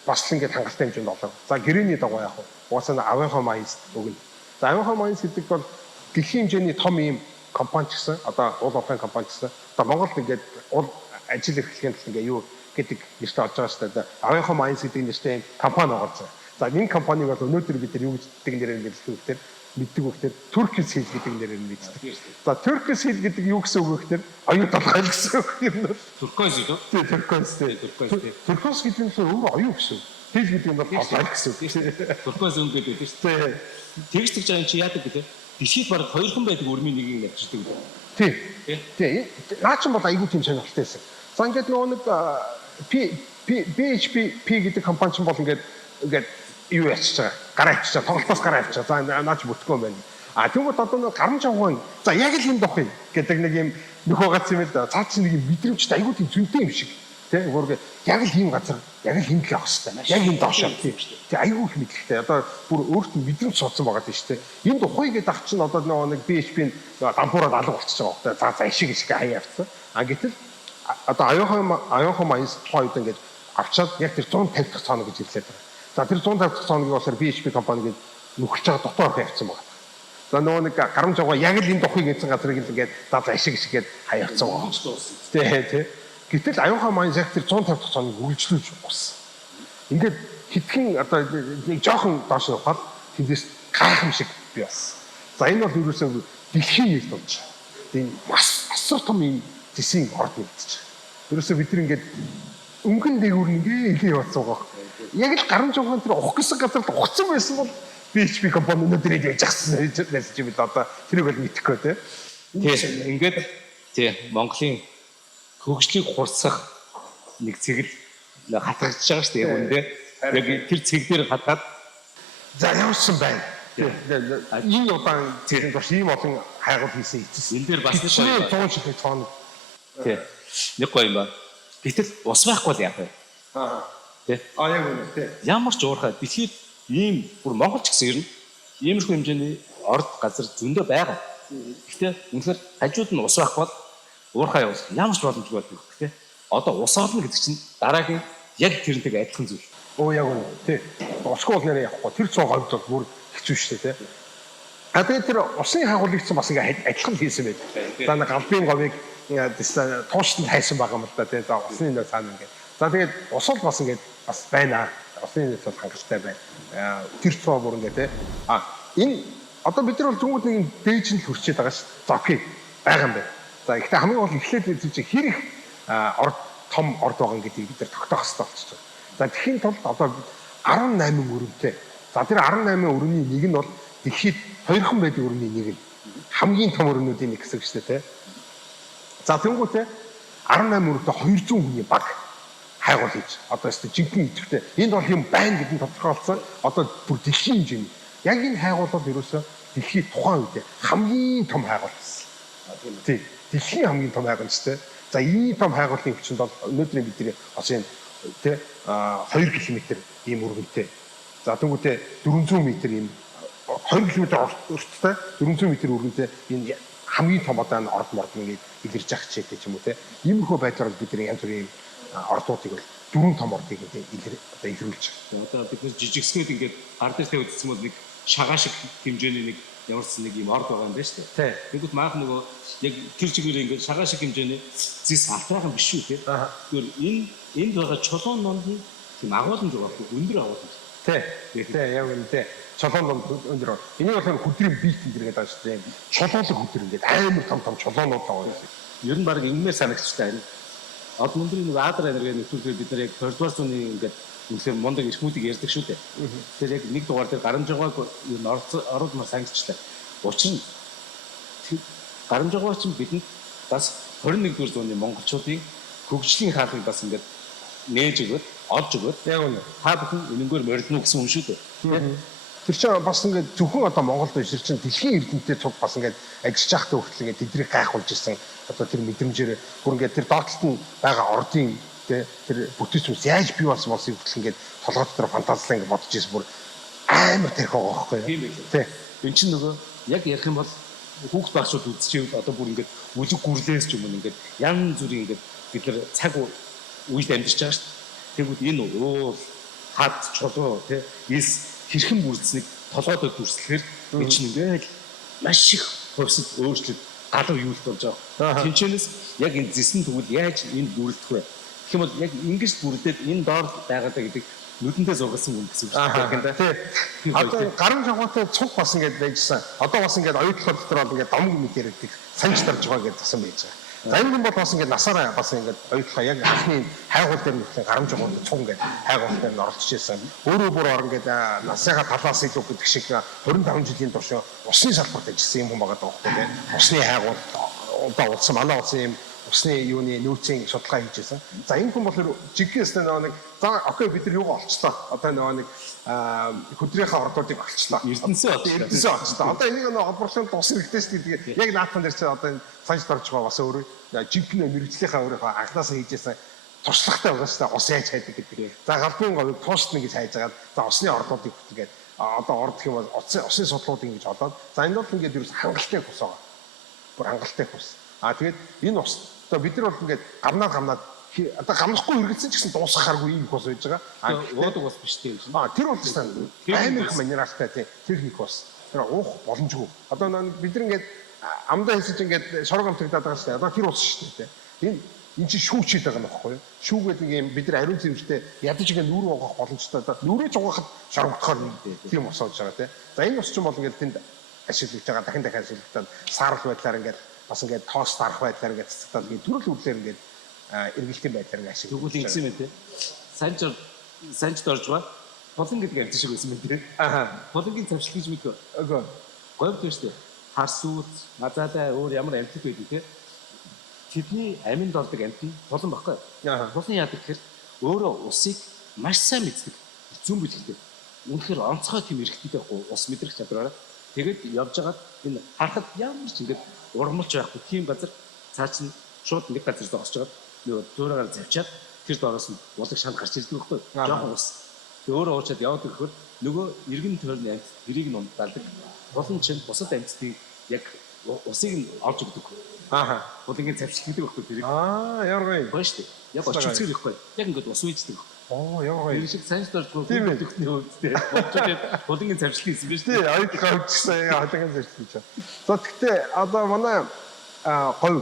бас л ингээд хангалттай хэмжээнд доллар. За гэрээний дагуу яах вэ? Уусаа Avoha Mines өгнө. За Avoha Mines гэдэг бол дэлхийн хэмжээний том ийм компани ч гэсэн одоо уул уурхайн компани ч гэсэн одоо Монголд ингээд уул ажил эрхлэхийн тал ингээд юу гэдэг нэртэй олж байгаа шүү дээ. Avoha Mines гэдэг нэртэй компани байгаа. За энэ компаниг бол өнөөдөр бид нар юу гэдэг нэрээр нэрлэдэг мэддэг өгөхтэй Turkish Hill гэдэг нэрээр мэддэг. За Turkish Hill гэдэг юу гэсэн үг вэ гэхээр оюун толгой гэсэн үг юм бол Turquoise юу? Тий, Turquoise. Turquoise гэдэг нь өөрөө оюун гэсэн. Hill гэдэг нь бол толгой гэсэн үг тийм. Turquoise өнгө гэдэг шүү дээ. Тэгж тэгж байгаа юм чи яадаг гэдэг. Бишид баг хоёр хүн байдаг өрмийн нэгийг явчихдаг үү? Тий. Наа ч бол айгүй тийм сонирхолтойсэн. За ингээд нөгөө нэг BHP гэдэг компани ч бол ингээд юу яачих байгаа. Гараа авчиж байгаа. Тоглолтоос гараа авчиж байгаа. За наач бүтгэн байна. Тэгвэл одоо нэг Гарамчавхан за яг л юм дохъё гэдэг нэг юм нөхөө гац юм л да. Цаа чи нэг юм мэдрэмжтэй айгүй тийм зүйтэй юм шиг. Тэ өөргөө яг л ийм газар яг л хиндлэх авах хэрэгтэй. Яг энэ доошоо тийм шүү дээ. Тэ айгүй их мэдлэгтэй. Одоо бүр өөртөө мэдрэмж суудсан байгаа тийм шүү дээ. Энд ухъя гэдэг ах чинь одоо нэг BHP-ийн дампуураад алга болчихж байгаа хөөхтэй. За ишиг хаяа авцсан. Гэтэл одоо аюухан маяс тухайн үед ингээд авчаад яг тэр 150 дахь цаана гэж ирлээд байгаа. За тэр 150 дахь цааныг болохоор BHP компани гэж нөхөлж байгаа дотор тавьчихсан байна. За нөгөө нэг гарамж байгаа яг л энэ дохыг эзэн газрыг л ингээд дад ашиг шиг хаяцсан байна. Тий. Гэтэл аюухан маяс яг тэр 150 дахь цааныг үргэлжлүүлж өгсөн. Ингээд хитгэн одоо нэг жоохон доош явахад тэндээс гайхам шиг бий болсон. За энэ бол ерөөсөө дэлхийн нийт болж байгаа. Тийм маш асар том юм зэсийн орд нэгдэж байгаа. Ерөөсөө бид нар ингээд өнгөн дээгүүр ингээ илээ явуулсан байгаа. Яг л гарамж ухаан тэр ухах гэсэн газар л ухсан байсан бол BHP компани өнөөдөр яаж яжчихсан байсан юм бэ одоо тэрийг бол мэдэхгүй тий. Тийм ингээд тий Монголын хөгжлийг хурцсах нэг цэгэл хатгагдж байгаа шүү дээ үүндээ. Яг тэр цэг дээр хатгаад за явуулсан байна. Энэ удаан цэгийн турш ийм олон хайгуул хийсэн эцэс. энэ дээр бас нэг 100 ширхэг цаана. тий нэг гоё юм ба. Гэтэл ус байхгүй л яах вэ? Тий. Яг үнэ тий. Ямар ч уурхай дэлхийд ийм бүр Монгол ч гэсэн ер нь иймэрхүү хэмжээний орд газар зөндөө байгаа. Гэхдээ үнэхээр хажууд нь ус байхгүй бол уурхай явуулах ямар ч боломжгүй байдаг. Гэхдээ одоо ус олно гэдэг чинь дараагийн яг тэрнтэйг адилхан зүйл. Яг үнэ тий. Усгүй бол нэрээ явахгүй. Тэр 100 говьд бол бүр хэцүү шүү дээ тий. Тэгээд тэр усны хагуулгч бас ингээ адилхан хийсэн байт. За нэг галбын говийг тууштай хайсан байгаа юм л да тий. За усны нөө цаана ингээ. За тэгээд ус бол бас ингээ бас байна. Усны нөөц бол хангалттай байна. Тэр цоо бүр ингээ тий. Энэ одоо бид нар бол зүгүүд нэг дээж нь хөрчээд байгаа ш. За окей. Байгаа юм байна. За ихтэй хамгийн гол эхлээд үзэж хэр их том орд байгаа гэдгийг бид нар тогтоох хэрэгтэй болчихж байгаа. За тэгэхээр тулд одоо 18 өрөвтэй. За тэр 18 өрөвний нэг нь бол дэлхийд хоёрхан байдаг өрөвний нэг нь. Хамгийн том өрөвнүүдийн нэг хэсэг шүү дээ, тэ. За тэнгуүтэй 18 өрөвтэй 200 хүний баг хайгуул хийж. Одоо өстө жинхэнэ идэвхтэй. Энд бол юм байна гэдэг нь тодорхойлцсон. Одоо бүр дэлхийн хэмжээний. Яг энэ хайгуул бол ерөөсөө дэлхийд тухайн үед хамгийн том хайгуул байсан. Тийм. Дэлхийн хамгийн том хайгуул шүү дээ. За энэ том хайгуулын хүчинд бол өнөөдрийн бидний бас энэ тэ 2 км ийм өргөнтэй. За тэнгуүтэй 400 м ийм 2 км өрттэй 400 м өргөнтэй энэ хамгийн том одоо орд мордны илэрж ах чийтэй ч юм уу те. Иймэрхүү байдлаар бид нар янз бүрийн ордуудыг бол дөрвөн том ордыг илрүүлж байгаа. Одоо бид нар жижигсгээд ингээд гар дээр тавьдсан бол нэг шагаа шиг хэмжээний нэг ямарсан нэг юм орд байгаа юм байна шүү дээ. Тэгвэл маах нөгөө яг тэр чигээр ингээд шагаа шиг хэмжээний зис алтраахан биш үү те. Тэгвэл энд байгаа чулуун нонд нь тийм агуулмж байгаа хөө өндөр агуулмж. Тэ яг үнэтэй чулуун ном өндөр. Энийг бол хөдрийн бит гэдэг байгаа шүү дээ. Чулуулаг хөдөр ингээд амар том чулуунууд байгаа. Ер нь баг ингэмээр санагдчихтай харин од мөндрийн нэг Адар энерги нэвтрүүлгээр бид нар яг 20-р зууны ингээд үнэхээр мундаг ирхмүүдийг ярьдаг шүү дээ. Тэгэхээр яг нэг дугаар дээр гарамжгааг ер нь оруулмаар санагдчихлаа. Учир нь гарамжгаа чинь бидэнд бас 21-р зууны монголчуудын хөгжлийн хаалгыг бас ингээд нээж өгөөд олж өгөөд яг үнэ та бүхэн энэнгээр морилно гэсэн юм шүү дээ. Тэр чинь бас ингээд зөвхөн одоо Монголд биш чинь дэлхийн эрдэмтэд цуг бас ингээд ажиллаж байхдаа хүртэл ингээд тэднийг гайхуулж ирсэн. Одоо тэр мэдрэмжээр бүр ингээд тэр доотлолт нь байгаа ордын тэр бүтээч ус яаж бий болсон болсыг хүртэл ингээд толгой дотор фантазлаа ингээд бодож ирсэн бүр амар тарих байгаа байхгүй юу? Тийм ээ. Энд чинь нөгөө яг ярих юм бол хүүхд багшууд үзчихвэл одоо бүр ингээд үлэг гүрлээс ч юм уу ингээд янз бүрийн ингээд бид нар цаг үед амьдарч байгаа шүү дээ. Тэгвэл энэ хад чулуу тий хэрхэн бүрдсэнийг толгойд дүрслэхээр энэ чинь ингээд маш их хувьсад өөрчлөлт галуу юулт болж байгаа. Тинчэнэс яг энэ зэсэн тэгвэл яаж энд бүрдэх вэ? Гэх юм бол яг ингэж бүрдээд энэ доор байгаад гэдэг нүдэндээ зургалсан юм гэсэн үг байна. Одоо гарамж агуутай цуг бас ингээд байжсан. Одоо бас ингээд оюутлал дотор бол ингээд домг мэд яригддаг санж тарж байгаа гэж тасан байж байгаа. За энэ бол бас ингээд насаараа бас ингээд оюутлаа яг анхны хайгуул дээр нөхөн гарамж агуутай цуг ингээд хайгуул дээр нь оролцож ирсэн. Өөрөө бүр ингээд насыгаа талаас илүү гэдэг шиг 25 жилийн турш усны салбарт ажилласан юм хүн байгаа даахгүй тийм. Усны хайгуул одоо улсын манай улсын юм усны юуны нөөцийн судалгаа хийжсэн. За энэ хүн болохоор жигээс нэг за окей бид нар юугаа олчлоо. Одоо нэг хөдрийнхаа ордуудыг олчлоо. Эрдэнэсээ олчлоо. Одоо энийг холбоочлон тус хэрэгтэй шүү дээ. Яг наатан дээр чи одоо санж тарж байгаа бас өөрөө жинхэнэ мэрэгжлийнхаа өөрийнхөө анханасаа хийжсэн туршлагатай байгаа шүү дээ. Ус яаж хайдаг гэдэг. За галбын говийг туушна гэж хайж агаад за усны ордуудыг бүтгээд одоо орд гэх юм бол усны судлуудыг ингэж олоод за энэ бол ингээд ерөөс хангалттай хус байгаа. Бүр хангалттай хус. Тэгээд энэ ус Одоо бид нар бол ингээд гамнаад одоо гамнахгүй хэрэгцсэн ч гэсэн дуусгахааргүй ийм их ус байж байгаа. уудаг бас биш тийм чинь. Тэр бол гэсэн амар их минералтай тий техник ус. Тэр уух боломжгүй. Одоо бид нар ингээд амдаа хийсэж ингээд шорог амтагдаад байгаа шүү дээ. Одоо тэр ус шүү дээ тий. Энэ чинь шүүч хийж байгаа юм баггүй юу? Шүүгээд ийм бид нар ариун цэвэртэй ядаж ингээд нүүр угаах боломжтой. Одоо нүрээ угаахад шорогдохоор тийм ус болж байгаа тий. За энэ ус чинь бол ингээд тэнд ашиглаж байгаа дахин ашиглагдаад саарл байдлаар ингээд бас ингээд тоос дарах байдлаар ингээд цэцэгдээд ингээд төрөл үрлээр ингээд эргэлтийн байдлаар ингээд ашиглаж. Тэгвэл ингэсэн мэт тий. Санч дорж ба. Болон гэдэг амт шиг байсан мэт тий. Болонгийн цавшлах гэж мэдв. Говьд биш тий. Харсууд, назаалаа өөр ямар амтлаг байдаг тий. Тэдний аминд ордог амт нь болон баггүй. Болон яадаг гэхээр өөрөө усыг маш сайн мэддэг. Зүүн бэлгтэй. Үнэхээр онцгой тийм эргэлттэй ус мэдрэх чадвараараа тэгээд явж байгаад энэ харахад ямар ч ингээд ургамалж байхгүй тийм газар цаа чин шууд нэг газар зогсож байгаад нөгөө зөөрөөр завчаад тэр доороос нь булаг шанд гарч ирдэг байхгүй. Жохон ус. Тэг өөрөө уучаад яваад ирэхээр нөгөө иргэн тойрны амт тэрийг нь ундалдаг. Болон чин бусад амтдыг яг усыг нь олж өгдөг. Булангийн цавчлагддаг байхгүй тэрийг. Ямар гоё. Гоё шүү дээ. Яг очиж үзэх хэрэггүй. Яг ингээд ус үйддэг. Ямар гоё. Тэр шиг санч дорж бүхний үүдтэй. Булангийн цавчлаг хийсэн биз дээ. Аяг гавчсан хатаган зэрчилж байна. За тэгтээ одоо манай говь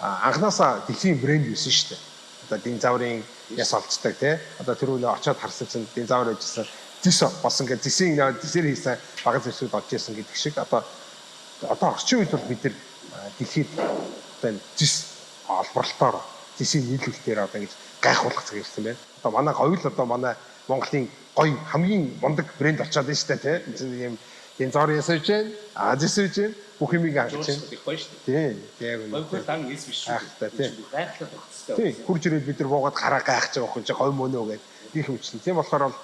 анханасаа дэлхийн брэнд байсан шүү дээ. Одоо динозаврын яс олцдог тий. Одоо тэр үеийн очиод харсан чинь динозавр байжсэн. Зис бас ингээд зисээр хийсэн багц зэсүүд олж ирсэн гэдэг шиг одоо орчин үед бол бид нар дэлхийд одоо зис олборлолтоор зисийн нийлүүлэлтээр одоо ингэж гайхуулах цаг ирсэн байна. Одоо манай говь л одоо манай Монголын гоё хамгийн мундаг брэнд очоод байна шүү дээ тий. Ийм динозавр ясаж байна. Зис үж байна. Бүх юмыг ангиж байна. гоё шүү дээ. Тий. Яг үнэ. Говьд дан эс биш шүү дээ. Гайхлах хэрэгтэй. Тий. Хурж ирээд бид нар буугаад гараа гайхаж байгаа хүн чинь говь мөнөө гэдэг их хөвчлэн. Тийм болохоор бол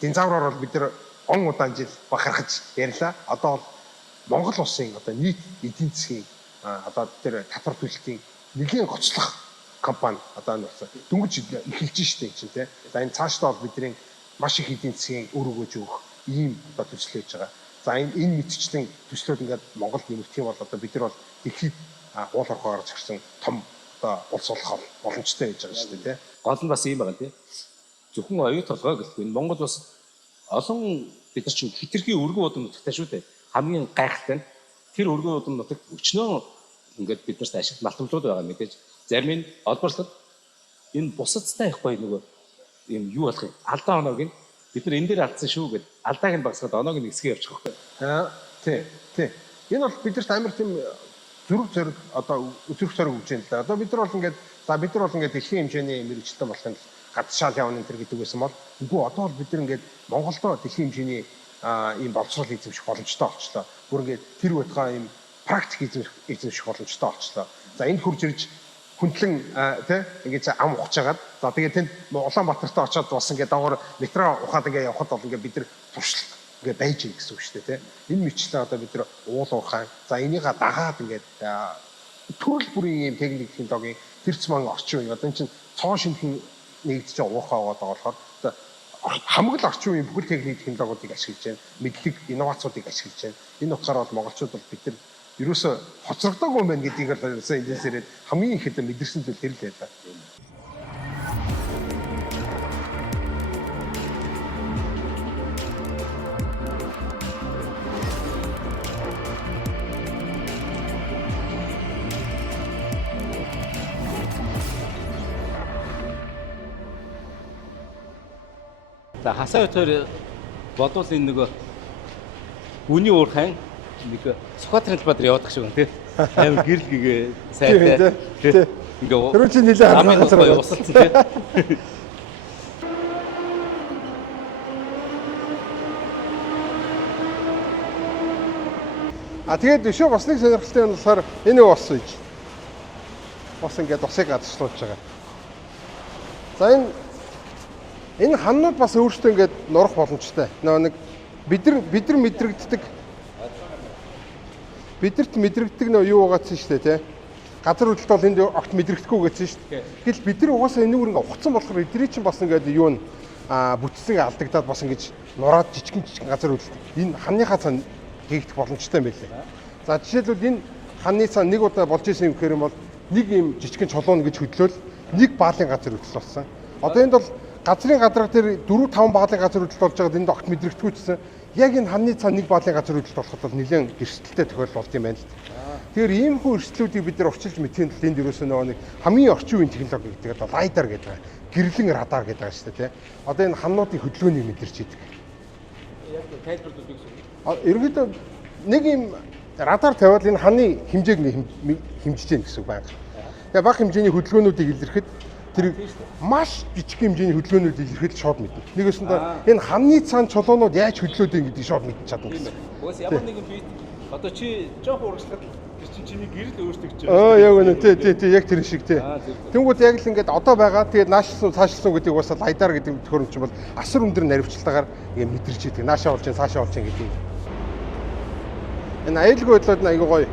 динозавраар бол бид нар он удаан жил бахархаж ярьлаа. Одоо бол Монгол улсын одоо нийт эдийн засгийн одоо тэр татвар төлөлтийн нэлийн гоцлох компани одоо дөнгөж эхэлж штэ чинь тий. За энэ цаашдаа бол бидний маш их эдийн засгийн үр өгөөж өгөх ийм одоо төслөө хийж байгаа. За энэ мэтчлэн төслүүд ингээд Монголд нэмэгдэх юм бол одоо бид нар бол дэлхийд уул орхоор зорсон том одоо улс болох боломжтой байж байгаа штэ тий. Гол нь бас ийм байгаа тий. Зөвхөн оюут толгой гэлгүй. Монгол бас олон бид нар чинь хитрхи өргөн удам нутагтай шүү дээ. Хамгийн гайхалтай нь тэр өргөн удам нутагт өчнөө ингээд бид нарт ашиг малтамлууд байгаа мэдээж. Зарим нь олборлоод энэ бусадтай их гоё нөгөө юм юу болох юм. Алдаа оноог нь бид нар энэ дээр алдсан шүү гэд алдааг нь багсгаад оноог нь хэсгээ явуучих واخхой. Тий. Энэ бол бидэрт амар тийм зүрх одоо зүрх зориг өгч юм л да. Одоо бид нар бол ингээд дэлхийн хэмжээний мэрэгчлэн болохын гадшаал явна энэ гэдэг байсан бол үгүй одоо бол бид нар ингээд Монголдо дэлхийн хэмжээний ийм боловсрол эзэмших боломжтой болчлоо. Бүр ингээд тэр байтугай ийм практик эзэмших боломжтой болчлоо. За энд хурж ирж хүндлэн тий ингээд ам ухаж хагаад за тэгээд тэнд Улаанбаатарт очиод бас ингээд доогоор метро ухаад ингээд явхад бол ингээд бид нар туршлага ингээд байж ийн гэсэн үг шүү дээ тий. Энэ мэтлээ одоо бид нар уул уурхай за энийг дагаад ингээд төрөл бүрийн ийм техник технологийн тэрцман орчин үе одоо энэ чинь цоо шинхэн нэгдэж уухаа байгаа болохоор хамаг л орчин үеийн бүхэл техник технологиудыг ашиглаж байна. Мэдлэг инновацуудыг ашиглаж байна. Энэ утгаараа бол монголчууд бол бид нар ерөөсө хоцрогдоогүй юм байна гэдгийг л эндээсээр хамгийн ихэд мэдэрсэн зүйл тэр л байлаа. За хасаа утгаар бодвол энэ нөгөө үний уурхайн нэг Сүхбаатарын талбайд яваад тах шиг байна тий. Амар гэрэл гээ сайтай тий. Ингээ Тэр чинь нэлээд хамгаалсан усалсан тий. Тэгээд өшөө бас нэг сонирхолтой нь болохоор энэ ус үйж. Бас ингээд усыг гадагшлуулж байгаа. За энэ ханнууд бас өөрсдөө ингээд нурах боломжтой. Нэг бид нар мэдрэгддэг бидэрт мэдрэгддэг нөө юу байгаадсан шүү дээ тий. Газар хөдлөлт бол энд огт мэдрэгдэхгүй гэсэн шүү дээ. Тэгэл бид нар угаасаа энэ үрнгээ ухцсан болохоор эдний чинь бас ингээд юу н бүтцэн алдагдаад бас ингэж нураад жижигэн газар хөдлөлт. Энэ ханныхаа цан хийгдэх боломжтой юм байлээ. За жишээлбэл энэ ханны цаа нэг удаа болж исэн юм гэхээр юм бол нэг юм жижигхэн чулуун гэж хөдлөөл нэг баалын газар хөдөл болсон. Одоо энд бол газрын гадарга дээр 4-5 баалын газар хөдөлт болж байгаад энд огт мэдрэгдэхгүйсэн. Яг энэ ханны цаа нэг баалын газар хөдөлт болоход бол нэлээд гэрчлэлтэй тохиолдол болд юм байна л. Тэгэхээр иймэрхүү эрсдлүүдийг бид нар урьдчилж мэдхийн тулд энд ерөөсөө нэг хамгийн орчин үеийн технологи гэдэг нь лайдар гэдэг байгаа. Гэрлэн радар гэдэг байгаа шүү дээ, тий. Одоо энэ ханнуудын хөдөлгөөнийг мэдэрч идэг. Яг тайлбарлууд юу гэсэн үг? Ерөнхийдөө нэг юм радар тавиад энэ ханы хэмжээг хэмжиж гэнэ гэсэн үг байна. Тэгээ бага хэмжээний хөдөлгөөнүүдийг илэрхэд тэр маш жижиг хэмжээний хөдөлгөөнүүд илэрхэд шууд мэднэ. Нэгээс нь энэ ханны цаан чулуунууд яаж хөдлөөд гэдэг шууд мэдчих чадна гэсэн. Уус ямар нэгэн бит одоо чи жоох урагшлахад тэр чиний гэрэл өөртөж гэж байна. Яг үнэ тий яг тэр шиг тий. Тэнгүүд яг л ингээд одоо байгаа тэгээд наашилсан цаашилсан гэдэг бас лайдар гэдэг төхөөрөмж бол асар өндөр наривчлалтаагаар ингээд мэдэрч идэг. Наашаа болж цаашаа болж гэдэг. Энэ аюулгүй байдлууд айгуу гоё.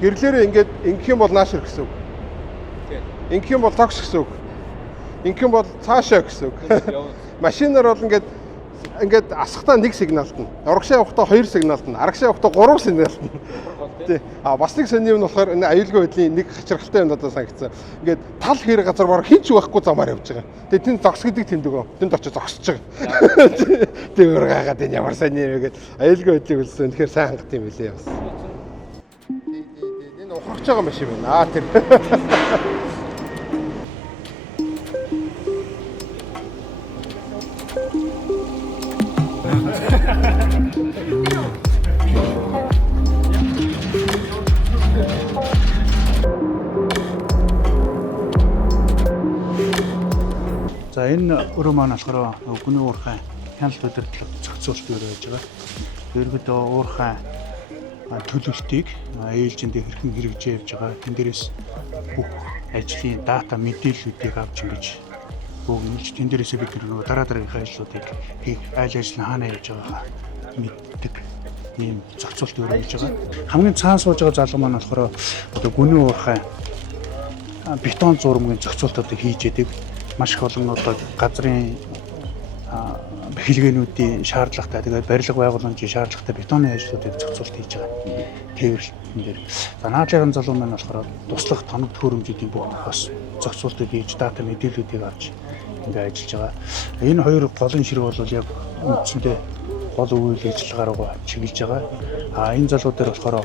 Гэрлээрээ ингээд ингэх юм бол наашир гэсэн үг. Ингэх юм бол тогс гэсэн үг. Ингэх юм бол цаашаа гэсэн үг. Машинаар бол ингээд асахтаа нэг сигналтна. Урагшаа явахдаа 2 сигналтна. Арагшаа явахдаа 3 сигналтна. Тий. Бас нэг сони юм болохоор энэ аюулгүй байдлын нэг хачирхалтай юм надад санагдсан. Ингээд тал хэр газар бараг хинч байхгүй замаар явж байгаа. Тэгээ тэнд зогс гэдэг тэнд өгөө. Тэнд очиж зогсож байгаа. Тэгээ ургаагаад энэ ямар сони юм гээд аюулгүй байдлыг үлсэн. Тэгэхээр сайн хангат юм билээ бас. Энэ ухрагч байгаа машин байна. Тэр. За энэ өрөө маань болохоор гүний уурхай хяналт удирдлага зохицуулт өрөө байж байгаа. Ерөнхийдөө уурхай төлөвлөлтийг ээлжиндээ хэрхэн хэрэгжиж явж байгаа. Тэн дээрээс бүх ажлын дата мэдээллүүдийг авч ингэж бөөгнөж тэн дээрээс бид нөгөө дараа дараагийнхаа ажлуудыг хийх айл ажил нь хаана явж байгаагаа мэддэг ийм зохицуулт өрөө байж байгаа. Хамгийн цаана сууж байгаа залуу маань болохоор одоо гүний уурхай бетон зурмгийн зохицуултуудыг хийж яадаг. Маш их олон одоо газрын бэхэлгээнүүдийн шаардлагатай тэгээд барилга байгууламжийн шаардлагатай бетоны ажлуудыг зохицуулт хийж байгаа. Тээвэрлэлтэн дээр. За наадлагын залуу маань болохоор туслах тоног төхөөрөмжүүдийн бүх бас зохицуултыг хийж дата мэдээллүүдийг авч ингээ ажиллаж байгаа. Энэ хоёр голын ширэг бол яг үндсэндээ гол үйл ажиллагаараа чиглэж байгаа. Энэ залуу дээр болохоор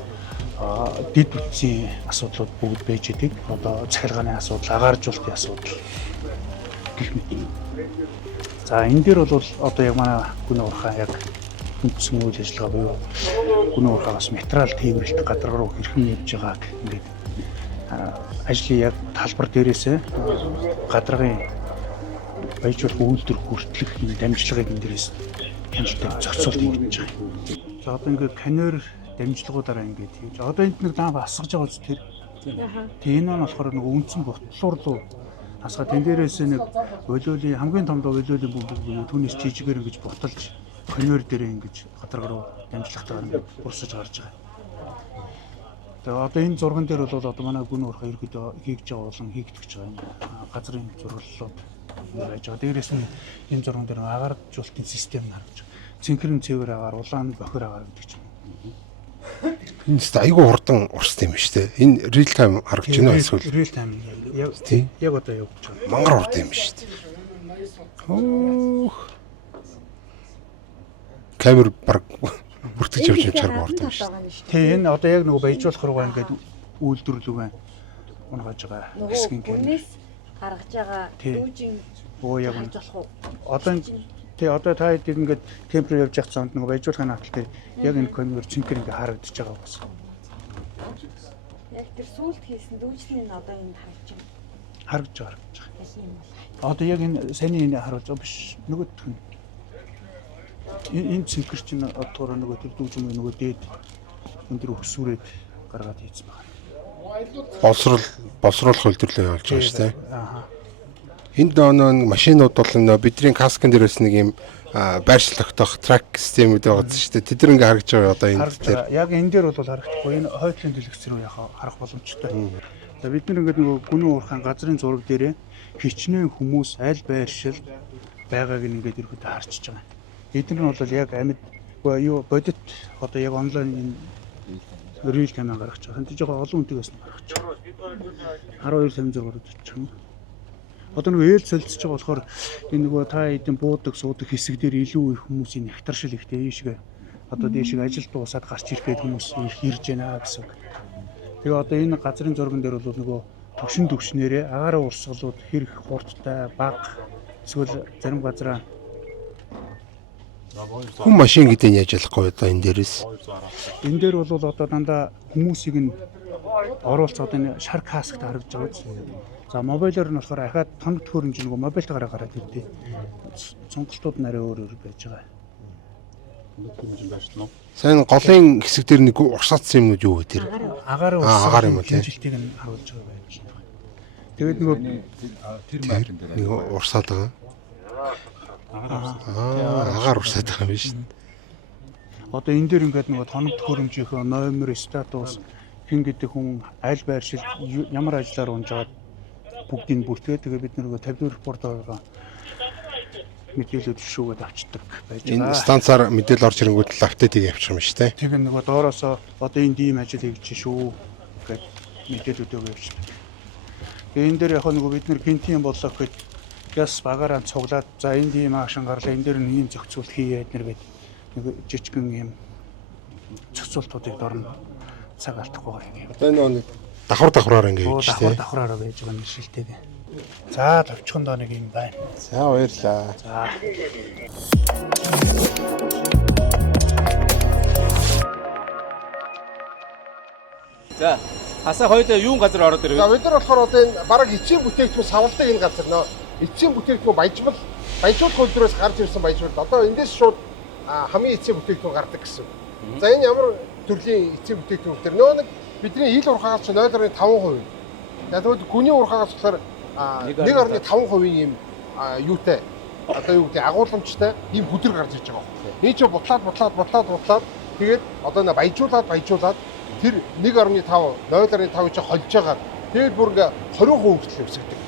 дид бүтцийн асуудлууд бүгд байж идэг. Одоо цахилгааны асуудал, агааржуулалтын асуудал гэх мэт. За энэ дээр бол одоо яг манай гүний уурхай яг үндсэн үйл ажиллагаа буюу гүний уурхай бас материал тээвэрлэлт гадар руу хэрхэн явж байгааг ингээд ажлын яг талбар дээрээсээ гадаргын баяжуулах үйлдвэр хүртэлх энэ дамжлагыг энэ дээрээс хяналттай зохицуулт хийж байгаа. За одоо ингээд канер дамжлагуудаараа ингээд хийж. Одоо энд нэг даав асгаж байгаа үст тэр. Тэгээ энэ нь болохоор нэг үндсэн ботлуур руу асгаа тэн дээрээс нэг болиолын хамгийн том болиолын бүгд түүнээс жижигээр ингэж буталж конвейер дээр ингэж гадарга руу дамжлагтайгаар ингэ урсаж гарч байгаа. Тэгээ одоо энэ зурган дээр бол одоо манай гүн уурхай ерөөдөө хийж байгаа болон хийгдэж байгаа юм. Газрын зураглалууд байж байгаа. Дээрээс нь энэ зурган дээр агааржуулалтын систем харагдаж байгаа. Цэнхэрэн цэвэр агаар, улаан бохир агаар гэдэг ч юм. Энэ ч айгүй хурдан урсд юм шүү дээ. Энэ real time харагдаж байна уу эсвэл real time яг одоо явж байгаа. Мангар хурдан юм шүү дээ. Камер баг бүртгэж явж чарга хурдан юм шүү дээ. Тэ энэ одоо яг нөгөө баяжуулах руугаа ингээд үйлдвэрлэгээ унгаж байгаа хэсгийн камер гаргаж байгаа дүүжин яг одоо тий одоо та хэд ингээд темпер явж явах замд нөгөө баяжуулахын хавтал дээр яг энэ камер цэнхэр ингээд харагдаж байгаа бас. Яг тэр сүүлд хийсэн дүүжний нь одоо энд харагдаж байгаа. Одоо яг энэ саний энэ харуулж байгаа биш нөгөөх нь. Энэ цэнхэр чинь одоо нөгөө тэр дүүжин нөгөө дээд энэ төр өсвөрээд гаргаад хийсэн байна. Боловсруулах үйлдвэрлэлээ явуулж байгаа шүү дээ. Энд нөө машинууд бол бидний каскын дээрээс нэг юм байршил тогтоох трак системүүд байгаа шүү дээ. Тэд ингээ харагдж байгаа одоо энэ дээр. Яг энэ дээр бол харагдахгүй. Энэ хойдлын дэлгэц рүү харах боломжтой. За бид нар ингээд нөгөө гүнэн уурхайн газрын зураг дээрээ хичнээн хүмүүс аль байршил байгааг ингээд ирэхэд харчиж байгаа. Эдгээр нь бол яг амьд юу бодит одоо яг онлайн Рил камера гаргаж байгаа. Тэнд жоохон олон үнэтэйгээс нь гаргаж байгаа. 1256-аар очих юм. Одоо нэг ээл солилцож байгаа болохоор энэ нөгөө та хэдэн буудаг суудаг хэсэг дээр илүү их хүмүүсийн нягтршил ихтэй ийшгээ одоо дээшг ажил дуусаад гарч ирэхэд хүмүүс их ирж байна гэсэн. Тэгээ одоо энэ газрын зурган дээр бол нөгөө төвшнээрээ агаараа урсгалууд хэрэг хурдтай бага эсвэл зарим газараа Хүн машин гэдэг нь яаж ялахгүй одоо энэ дээрээс. энэ дээр бол одоо дандаа хүмүүсийг нь оруулцаад энэ шар каскт харагдж байгаа юм. За мобилоор нь болохоор ахаад тоног төхөөрөмж нөгөө мобильтайгаар гараад ирдээ. Сонголтууд нь арай өөр байж байгаа. Сайн голын хэсэг дээр нэг урсаацсан юмнууд юу вэ тэр? Агаараа агаар юм уу тий? жилтийг нь харуулж байгаа байж байна. Тэгээд нөгөө тэр маяг дээр нэг урсаад байгаа. Агаар урсаад байгаа юм биш. одоо энэ дээр ингээд нөгөө тоног төхөөрөмжийнхөө номер, статус хэн гэдэг хүн аль байршил ямар ажиллаар унжаад бүгдийг бүртгээ тэгээ бид нөгөө 50 репорт байгаа мэдээлэлүүд шүүгээд авчдаг байж байгаа. Энэ станцаар мэдээлэл орж ирэнгүүт лаптетийг явчих юм шүү дээ. Тэгээ нөгөө доороосоо одоо энд ийм ажил хийж шүү гэж мэдээлүүд өгөө явчихдаг. Тэгээ энэ дээр яг нөгөө бид нар гинтийн боллоо гэхэд газ багаараа цуглаад за энд ийм аашин гарлаа энэ дээр нэг юм зохицуулт хийгээд нэр гэдэг нэг жижигхэн ийм зохицуултуудыг дорно цаг алдахгүй юм. Одоо энэ давхраар ингэ явж шүү дээ. Давхраараа байж байгаа нэг шилтэйг. За товчхон доо нэг юм байна. За баярлаа. За За хасаа хоёулаа юун газар ороод ирв? За бид нар болохоор одоо энэ бараг эцсийн бүтээгдэхүүн савлдаг энэ газар нөө эцсийн бүтээгдэхүүн баяжуулах хөлдрөөс гарч ирсэн баяжуул. Одоо эндээс шууд хамгийн эцсийн бүтээгдэхүүн гардаг гэсэн. За энэ ямар төрлийн эцсийн бүтээгдэхүүн вэ? Нөө нэг бидний ил урхаагаас 0.5%. Яг тэгвэл гүний урхаагаас болохоор 1.5% юм юутай одоо юу гэдэг агуулмжтай ийм бүдэр гарч ирж байгаа юм. Нэг ч бутлаад тэгээд одоо нэ баяжуулаад тэр 1.5 0.5 ч холж байгаа. Тэгээд бүр ингээ 20% хүртэл өсгдөг.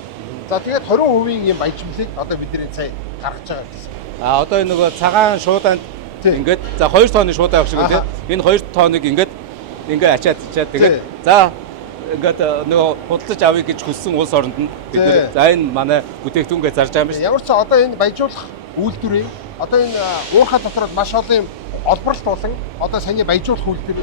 За тэгээд 20% ийм баяжмлыг одоо бидний цай гаргаж байгаа гэсэн. Одоо энэ нөгөө цагаан шуудаанд ингээд за 2 тонны шуудаа авах шиг үү те. Энэ 2 тонныг ингээд ачаад тэгээд за ингээд нөгөө худалдаж авъя гэж хүссэн улс оронд нь бид нэр за энэ манай бүтээгдэхүүнгээ зарж байгаа юм байна. Ямар ч одоо энэ баяжуулах үйлдвэрийн одоо энэ уурхай дотор маш олон юм олборлт болон одоо саний баяжуулах үйлдвэр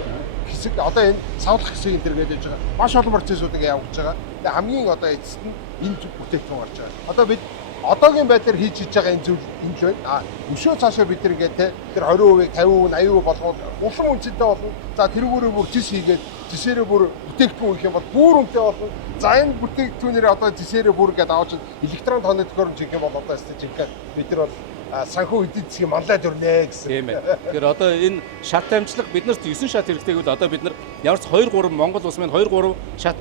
хэсэг одоо энэ савлах хэсэг энэ төр гэж байгаа. Маш олон процессуудыг явуулж байгаа. Тэгээ хамгийн одоо эцэст нь энэ бүтээгдэхүүн гарч байгаа. Одоо бид одоогийн байдлаар хийж байгаа энэ зүйл энэ л байна. Өшөө цаашаа бид нар ингээд тэр 20%, 50%, 80% болгоод улам үнцэнтэй болно. За тэрүүгээрээ бүр жис хийгээд жисээрээ бүр бүтээгдэхүүн гэх юм бол бүр үнэтэй болно. За энэ бүтээгдэхүүнээр одоо жисээрээ бүр ингээд аваад электрон тооны төхөөрөмж гэх юм бол одоо стажинг бид нар бол санхүү эдийн засгийн манлайд өрнэ гэсэн. Тийм ээ. Тэгэхээр одоо энэ шат амжилтлага биднэрт 9 шат хэрэгтэй гэвэл одоо бид нар ямар ч 2 3 Монгол улс маань 2 3 шат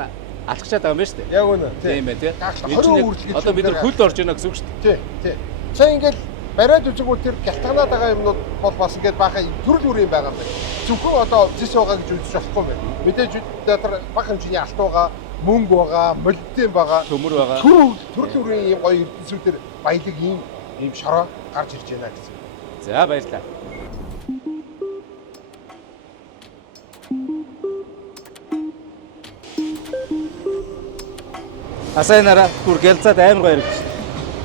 алхачаад байгаа юм байна шүү дээ. Яг үнэ. Тийм ээ тий. 20 үргэлж одоо бид нар хөлд орж ийнэ гэсэн үг шүү дээ. Тий. Сайн ингээд бариад үзэггүй тэр гялтганаад байгаа юмнууд бол бас ингээд баахан төрөл бүрийн байгаа юм байна. Зөвхөн одоо зис байгаа гэж үзэж болохгүй байна. Мэдээж тэр бага хэмжээний алт байгаа, мөнгө байгаа, молидын байгаа, төмөр байгаа. Төрөл бүрийн ийм гоё эрдэнэсүүдээр баялаг ийм шороо гарч ирж байна гэсэн. За баярлалаа. Асайнараа бүр гэлцаад амар гоё ирж.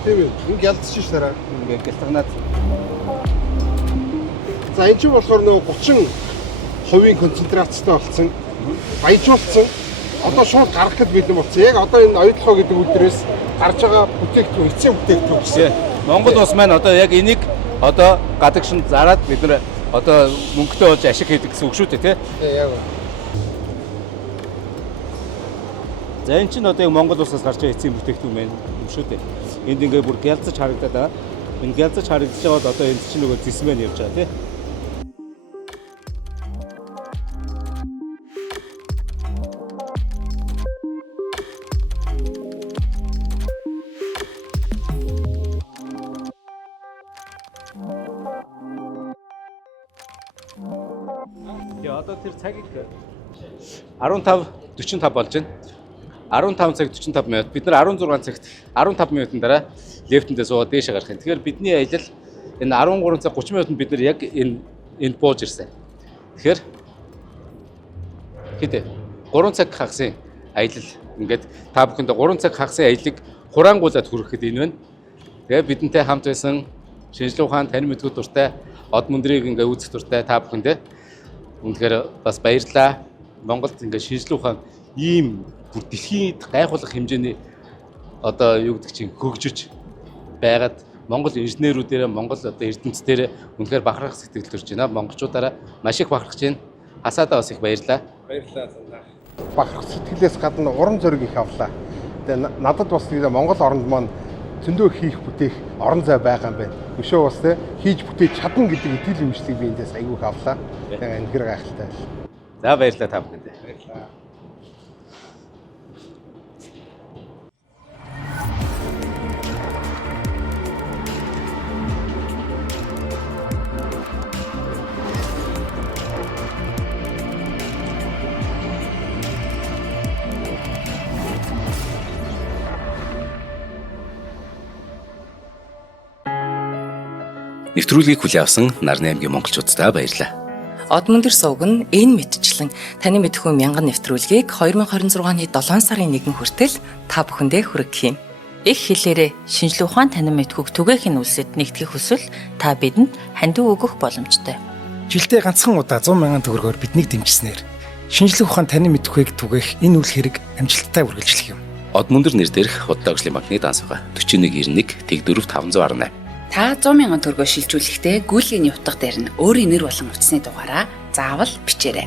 Тийм ээ. Энэ гялцсан ш нараа. Ингээ гэлтгнаад. За энэ ч болохоор нөгөө 30% концентрацтай болсон, баяжуулсан. Одоо шууд гарах гэд бэлэн болсон. Яг одоо энэ оюутлахоо гэдэг үлдрээс гарч байгаа бүтээгдэхүүн эцсийн бүтээгдэхүүн гэсэн. Монгол улс маань одоо яг энийг одоо гадагшин зараад бид нар одоо мөнгөтэй болж ашиг хийдэг гэсэн үг шүү дээ тий. Яг. За энэ чинь одоо яг Монгол улсаас гарч байгаа эцсийн бүтээгдэхүүн байна юм шүү дээ. Энд ингээ бүр гялцаж харагдаад байгаа. Энэ гялцаж харагдаж байгаад одоо энэ чинь нөгөө зисмэн явж байгаа тий. Тэгээ одоо тэр цагийг 15:45 болж байна. 15 цаг 45 минут. Бид нар 16 цагт 15 минутын дараа лифтэндээ суугаад дээшээ гарах юм. Тэгэхээр бидний ажил энэ 13 цаг 30 минутанд бид нар яг энэ бууж ирсэн. Тэгэхээр хэд 3 цаг хагасын аялал ингээд та бүхэндээ 3 цаг хагасын аяллыг хураангуулад хүрэхэд энэ байна. Тэгээ бидэнтэй хамт байсан шинжлэх ухаан танин мэдгүй дуртай од мөндрийг ингээ үүсгэх дуртай та бүхэндээ үнэхээр бас баярлалаа. Монголд ингээ шинжлэх ухаан ийм бүр дэлхийд гайхуулах хэмжээний одоо юу гэдэг чинь хөгжиж байгаад Монгол инженерүүдээр Монгол одоо эрдэмтдээр үнэхээр бахархах сэтгэл төрж байна. Монголчуудаараа маш их бахархаж байна. Хасаадаа бас их баярлалаа. Баярлалаа санаа. Бахарх сэтгэлээс гадна уран зориг их авлаа. Тэгээ надад бас тийм Монгол оронд маань зөндөө хийх бүтээх орон зай байгаа юм байна. Өшөө бас тий хийж бүтээж чадна гэдэг итгэл юмшлыг би эндээс айгүйх авлаа. Тэгээ энэ хэр гайхалтай байна. За баярлалаа та бүхэндээ. Баярлалаа. Нэвтрүүлгийг хүлээн авсан Нарны аймгийн монголчуудаа баярлалаа. Од мөндөр сувг нь энэ мэдчлэн таны мэдхүй мянган нэвтрүүлгийг 2026 оны 7 сарын 1 хүртэл та бүхэндээ хүргэх юм. Их хэлээрээ шинжлэх ухаан танин мэдхүйг түгээхийн үлсэд нэгтгэх хүсвэл та бидэнд хандив өгөх боломжтой. Жилдээ ганцхан удаа 100,000 төгрөгөөр биднийг дэмжснээр шинжлэх ухаан танин мэдхүйг түгээх энэ үйл хэрэг амжилттай үргэлжлэх юм. Од мөндөр нэр дээрх худалдаа агшлын банкны дансгаа 4191 тэг 4518. Та 100,000 төгрөгөөр шилжүүлэхдээ гүйлгээний утга дээр нь өөрийн нэр болон утасны дугаараа заавал бичээрэй.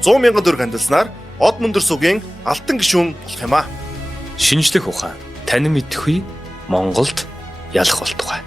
100,000 төгрөг хандалснаар Од мөндөр сувгийн алтан гишүүн болох юм а. Шинжлэх ухаан танин мэдхүй Монголд ялах болтугай.